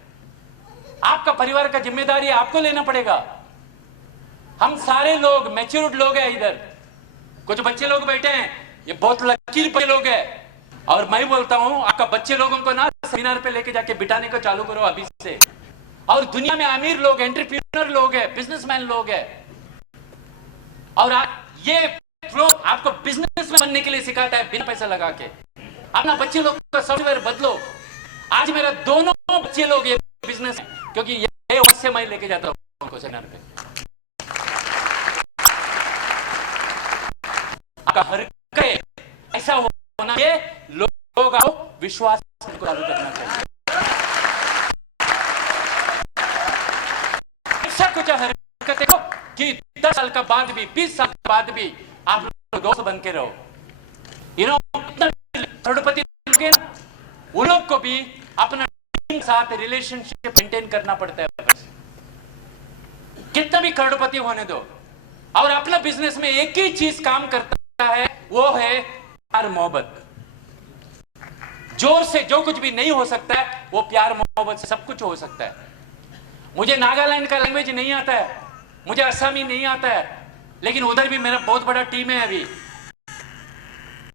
आपका परिवार का जिम्मेदारी आपको लेना पड़ेगा। हम सारे लोग मैच्योर्ड लोग हैं इधर, कुछ बच्चे लोग बैठे हैं, ये बहुत लकीर पे लोग हैं। और मैं बोलता हूं आपका बच्चे लोगों को ना सेमिनार पे लेके जाके बिठाने को चालू करो अभी से। और दुनिया में अमीर लोग, एंटरप्रेन्योर लोग हैं, बिजनेसमैन लोग हैं, और ये फ्लो आपको बिजनेस में बनने के लिए सिखाता है बिना पैसा लगा के। अपना बच्चे लोग का सॉफ्टवेयर बदलो। आज मेरा दोनों बच्चे लोग ये बिजनेस, क्योंकि ये उससे मैं लेके जाता हूं उनको सेमिनार पे। आपका हर ऐसा होना चाहिए, लोगों का विश्वास को चालू करना चाहिए। ऐसा कुछ हरकतें को कि 10 साल का बाद भी, 20 साल के बाद भी आप लोग दोस्त बन के रहो। इतना करोड़पति लोग हैं, उन लोग को भी अपना टीम के साथ रिलेशनशिप मेंटेन करना पड़ता है। कितना भी करोड़पति होने दो, और अपना बिजनेस में एक ही चीज काम करता है, वो है प्यार मोहब्बत। जोर से जो कुछ भी नहीं हो सकता है, वो प्यार मोहब्बत से सब कुछ हो सकता है। मुझे नागालैंड का लैंग्वेज नहीं आता है, मुझे असमी नहीं आता है, लेकिन उधर भी मेरा बहुत बड़ा टीम है। अभी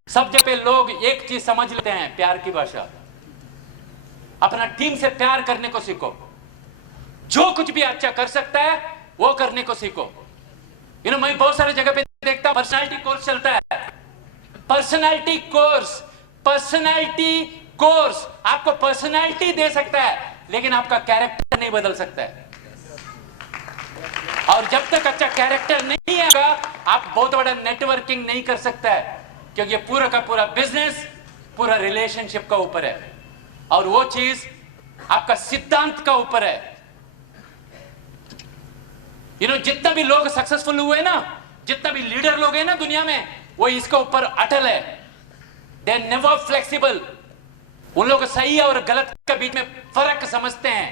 सब जगह पे लोग एक चीज समझ लेते हैं, प्यार की भाषा। अपना टीम से प्यार करने को सीखो, जो कुछ भी अच्छा कर सकता है वो करने को सीखो। मैं बहुत सारे जगह पे देखता हूं पर्सनालिटी कोर्स चलता है। पर्सनालिटी कोर्स आपको पर्सनालिटी दे सकता है, लेकिन आपका कैरेक्टर नहीं बदल सकता है। और जब तक अच्छा कैरेक्टर नहीं आएगा, आप बहुत बड़ा नेटवर्किंग नहीं कर सकता है, क्योंकि ये पूरा का पूरा बिजनेस पूरा रिलेशनशिप का ऊपर है, और वो चीज आपका सिद्धांत का ऊपर है। जितना भी लोग सक्सेसफुल हुए ना, जितना भी लीडर लोग हैं ना दुनिया में, वो इसके ऊपर अटल है। They are never flexible. उन लोग सही और गलत के बीच में फर्क समझते हैं,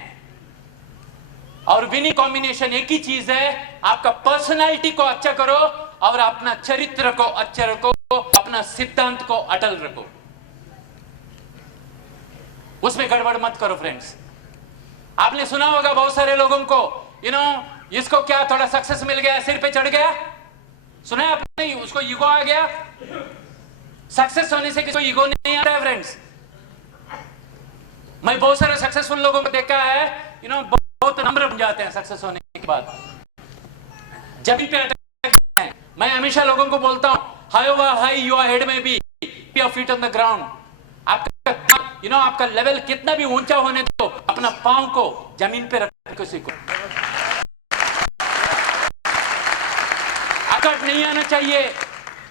और विनिंग कॉम्बिनेशन एक ही चीज है, आपका पर्सनालिटी को अच्छा करो और अपना चरित्र को अच्छा रखो, अपना सिद्धांत को अटल रखो, उसमें गड़बड़ मत करो फ्रेंड्स। आपने सुना होगा बहुत सारे लोगों को, इसको क्या थोड़ा सक्सेस मिल गया, सिर पे चढ़ गया, सुना है आपने? उसको ईगो आ गया। सक्सेस होने से किसी को ईगो नहीं आता है फ्रेंड्स। मैं बहुत सारे सक्सेसफुल लोगों को देखा है, बहुत नम्र बन जाते हैं सक्सेस होने के बाद, जमीन पे अटक जाते हैं। मैं हमेशा लोगों को बोलता हूं, हाई योर हेड में be your feet on the ground. आपका लेवल कितना भी ऊंचा होने दो, अपना पांव को जमीन पे रखने को सीखो। अकड़ नहीं आना चाहिए,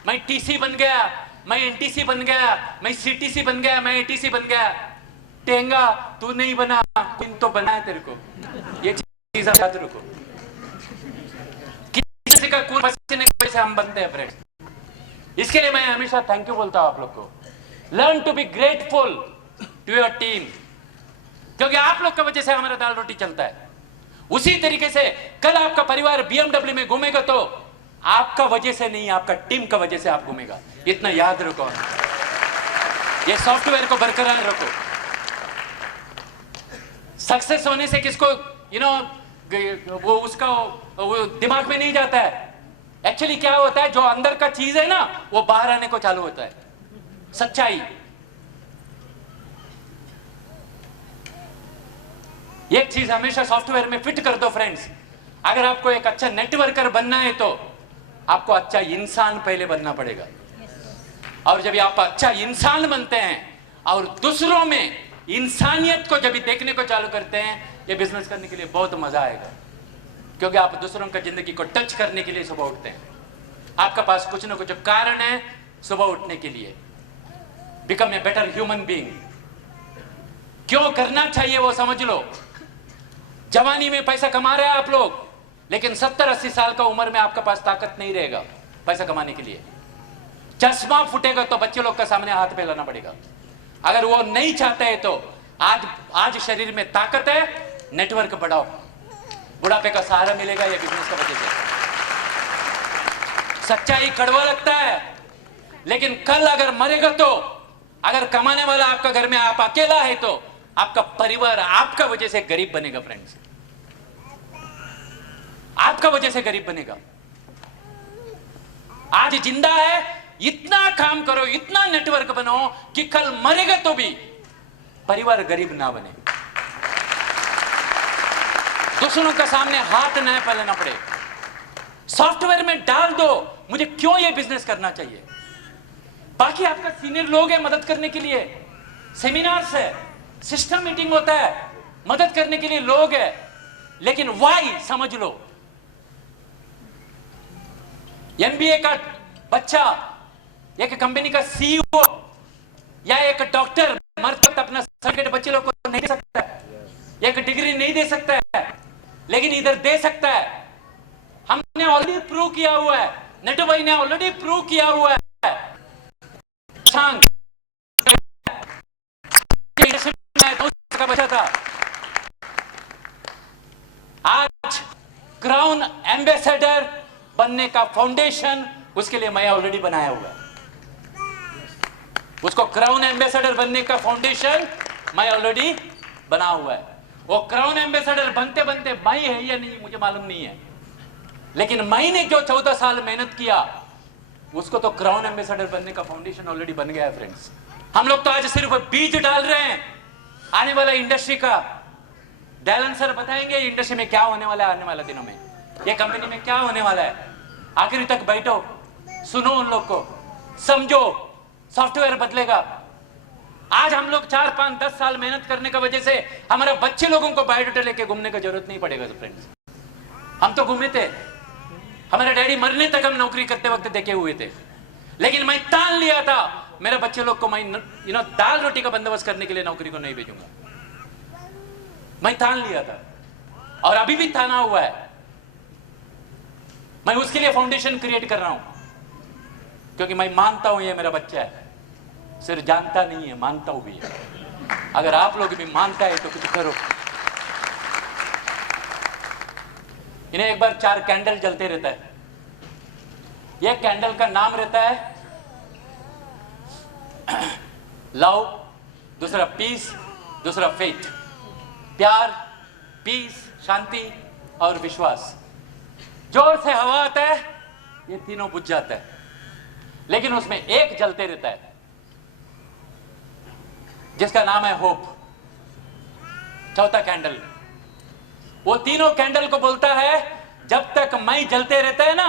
मैं टीसी बन गया, मैं एनटीसी बन गया, मैं सीटीसी बन गया, मैं एटीसी बन गया। टेंगा तू नहीं बना, कोई तो बनाया तेरे को। ये चीज याद रखो, किसी का खून पसीने की वजह से हम बनते हैं फ्रेंड्स। इसके लिए मैं हमेशा थैंक यू बोलता हूं आप लोग को। Learn to be grateful to your team, क्योंकि आप लोग की वजह से हमारा दाल रोटी चलता है। उसी तरीके से कल आपका परिवार बीएमडब्ल्यू में घूमेगा तो आपका वजह से नहीं, आपका टीम का वजह से आप घूमेगा। इतना याद रखो, ये सॉफ्टवेयर को बरकरार रखो। सक्सेस होने से किसको वो उसका वो दिमाग में नहीं जाता है। एक्चुअली क्या होता है, जो अंदर का चीज है ना, वो बाहर आने को चालू होता है। सच्चाई, एक चीज हमेशा सॉफ्टवेयर में फिट कर दो फ्रेंड्स। अगर आपको एक अच्छा नेटवर्कर बनना है तो आपको अच्छा इंसान पहले बनना पड़ेगा। और जब आप अच्छा इंसान बनते हैं और दूसरों में इंसानियत को जब देखने को चालू करते हैं, ये बिजनेस करने के लिए बहुत मजा आएगा, क्योंकि आप दूसरों का जिंदगी को टच करने के लिए सुबह उठते हैं। आपका पास कुछ ना कुछ कारण है सुबह उठने के लिए। Become a better human being. क्यों करना चाहिए वो समझ लो। जवानी में पैसा कमा रहे हैं आप लोग, लेकिन 70-80 साल का उम्र में आपके पास ताकत नहीं रहेगा पैसा कमाने के लिए। चश्मा फूटेगा तो बच्चे लोग का सामने हाथ फैलाना पड़ेगा। अगर वो नहीं चाहते हैं तो आज शरीर में ताकत है, नेटवर्क बढ़ाओ, बुढ़ापे का सहारा मिलेगा ये बिजनेस का वजह से। सच्चाई कड़वा लगता है, लेकिन कल अगर मरेगा तो, अगर कमाने वाला आपका घर में आप अकेला है तो आपका परिवार आपका वजह से गरीब बनेगा फ्रेंड्स, आपका वजह से गरीब बनेगा। आज जिंदा है, इतना काम करो, इतना नेटवर्क बनाओ कि कल मरेगा तो भी परिवार गरीब ना बने, दूसरों के सामने हाथ न फैलाना पड़े। सॉफ्टवेयर में डाल दो मुझे क्यों ये बिजनेस करना चाहिए। बाकी आपका सीनियर लोग हैं मदद करने के लिए, सेमिनार्स है, सिस्टम मीटिंग होता है, मदद करने के लिए लोग हैं, लेकिन वाई समझ लो। एमबीए का बच्चा एक कंपनी का सीईओ या एक डॉक्टर मरते वक्त अपना सर्टिफिकेट बच्चे लोग को नहीं दे सकता है, एक डिग्री नहीं दे सकता है, लेकिन इधर दे सकता है। हमने ऑलरेडी प्रूव किया हुआ है, नेटू भाई ने ऑलरेडी प्रूव किया हुआ है। का बचा था, आज क्राउन एम्बेसडर बनने का फाउंडेशन उसके लिए मैं ऑलरेडी बनाया हुआ है। उसको क्राउन एम्बेसडर बनने का फाउंडेशन मैं ऑलरेडी बना हुआ है। वो क्राउन एम्बेसडर बनते बनते मैं है या नहीं मुझे मालूम नहीं है, लेकिन मैंने जो 14 साल मेहनत किया उसको तो क्राउन एम्बेसडर बनने का फाउंडेशन ऑलरेडी बन गया है फ्रेंड्स। हम लोग तो आज सिर्फ बीज डाल रहे हैं, आने वाला इंडस्ट्री का डैलन सर बताएंगे इंडस्ट्री में क्या होने वाला है आने वाले दिनों में, ये कंपनी में क्या होने वाला है। आखिरी तक बैठो, सुनो उन लोग को, समझो, सॉफ्टवेयर बदलेगा। आज हम लोग 4, 5, 10 साल मेहनत करने की वजह से हमारे बच्चे लोगों को बायोडाटा लेके घूमने की जरूरत नहीं पड़ेगा। फ्रेंड्स, हम तो घूमे थे, हमारे डैडी मरने तक हम नौकरी करते वक्त देखे हुए थे, लेकिन मैं ठान लिया था मेरे बच्चे लोग को मैं दाल रोटी का बंदोबस्त करने के लिए नौकरी को नहीं भेजूंगा। मैं ठान लिया था और अभी भी ठाना हुआ है। मैं उसके लिए फाउंडेशन क्रिएट कर रहा हूं, क्योंकि मैं मानता हूं ये मेरा बच्चा है, सिर्फ जानता नहीं है, मानता हूं भी है। अगर आप लोग भी मानता है तो कुछ करो। इन्हें एक बार 4 कैंडल जलते रहता है। यह कैंडल का नाम रहता है लव, दूसरा पीस, दूसरा फेथ। प्यार, पीस, शांति और विश्वास। जोर से हवा आता है, ये तीनों बुझ जाता है, लेकिन उसमें एक जलते रहता है जिसका नाम है होप, चौथा कैंडल। वो तीनों कैंडल को बोलता है जब तक मैं जलते रहता है ना,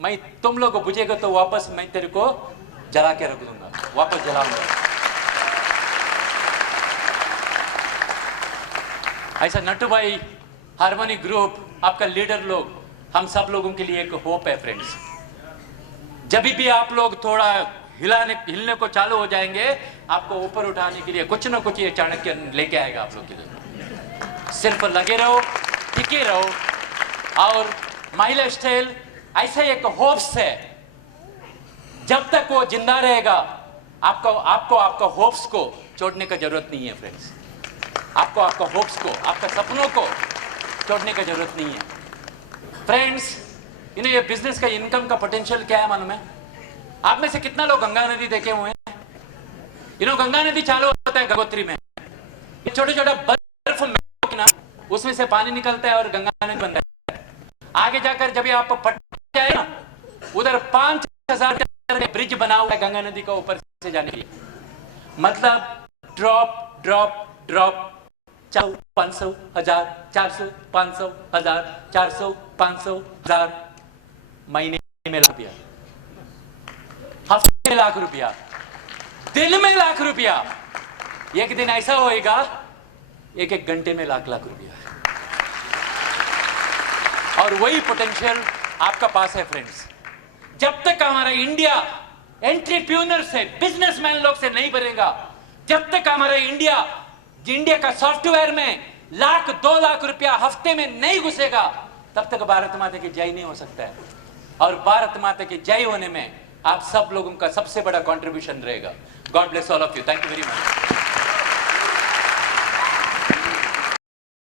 मैं तुम लोग को बुझेगा तो वापस मैं तेरे को जला के रख दूंगा, वापस जलाऊंगा। ऐसा नट्टू भाई, हार्मोनी ग्रुप, आपका लीडर लोग, हम सब लोगों के लिए एक होप है। फ्रेंड्स, जब भी आप लोग थोड़ा हिलने को चालू हो जाएंगे, आपको ऊपर उठाने के लिए कुछ ना कुछ ये चाणक्य लेके आएगा आप लोग के लिए। सिर्फ लगे रहो, टिके रहो। और माई लाइफ स्टाइल ऐसा एक होप्स है, जब तक वो जिंदा रहेगा आपको होप्स को छोड़ने का जरूरत नहीं है। फ्रेंड्स, आपको होप्स को, आपका सपनों को छोड़ने का जरूरत नहीं है। फ्रेंड्स, इन्हें ये बिजनेस का इनकम का पोटेंशियल क्या है मालूम है? आप में से कितना लोग गंगा नदी देखे हुए हैं? गंगा नदी चालू होता है गंगोत्री में, ये छोटे छोटा बर्फ में ना, उसमें से पानी निकलता है और गंगा नदी बनता है। आगे जाकर जब आप पटना जाए ना, उधर 5000 ब्रिज बना हुआ है गंगा नदी का ऊपर से जाने के लिए। मतलब ड्रॉप ड्रॉप ड्रॉप, 500, 1000, 400, 500, 1000, 400, 500, 1000, महीने में लाख रुपया, हफ्ते में लाख रुपया, दिन में लाख रुपया। एक दिन ऐसा होएगा, एक घंटे में लाख रुपया। और वही पोटेंशियल आपका पास है। फ्रेंड्स, जब तक हमारा इंडिया एंटरप्रेन्योर से, बिजनेसमैन लोग से नहीं बनेगा, जब तक हमारा इंडिया का सॉफ्टवेयर में 1,00,000, 2 लाख रुपया हफ्ते में नहीं घुसेगा, तब तक भारत माता की जय नहीं हो सकता है। और भारत माता की जय होने में आप सब लोगों का सबसे बड़ा कंट्रीब्यूशन रहेगा। God bless all of you. Thank you very much.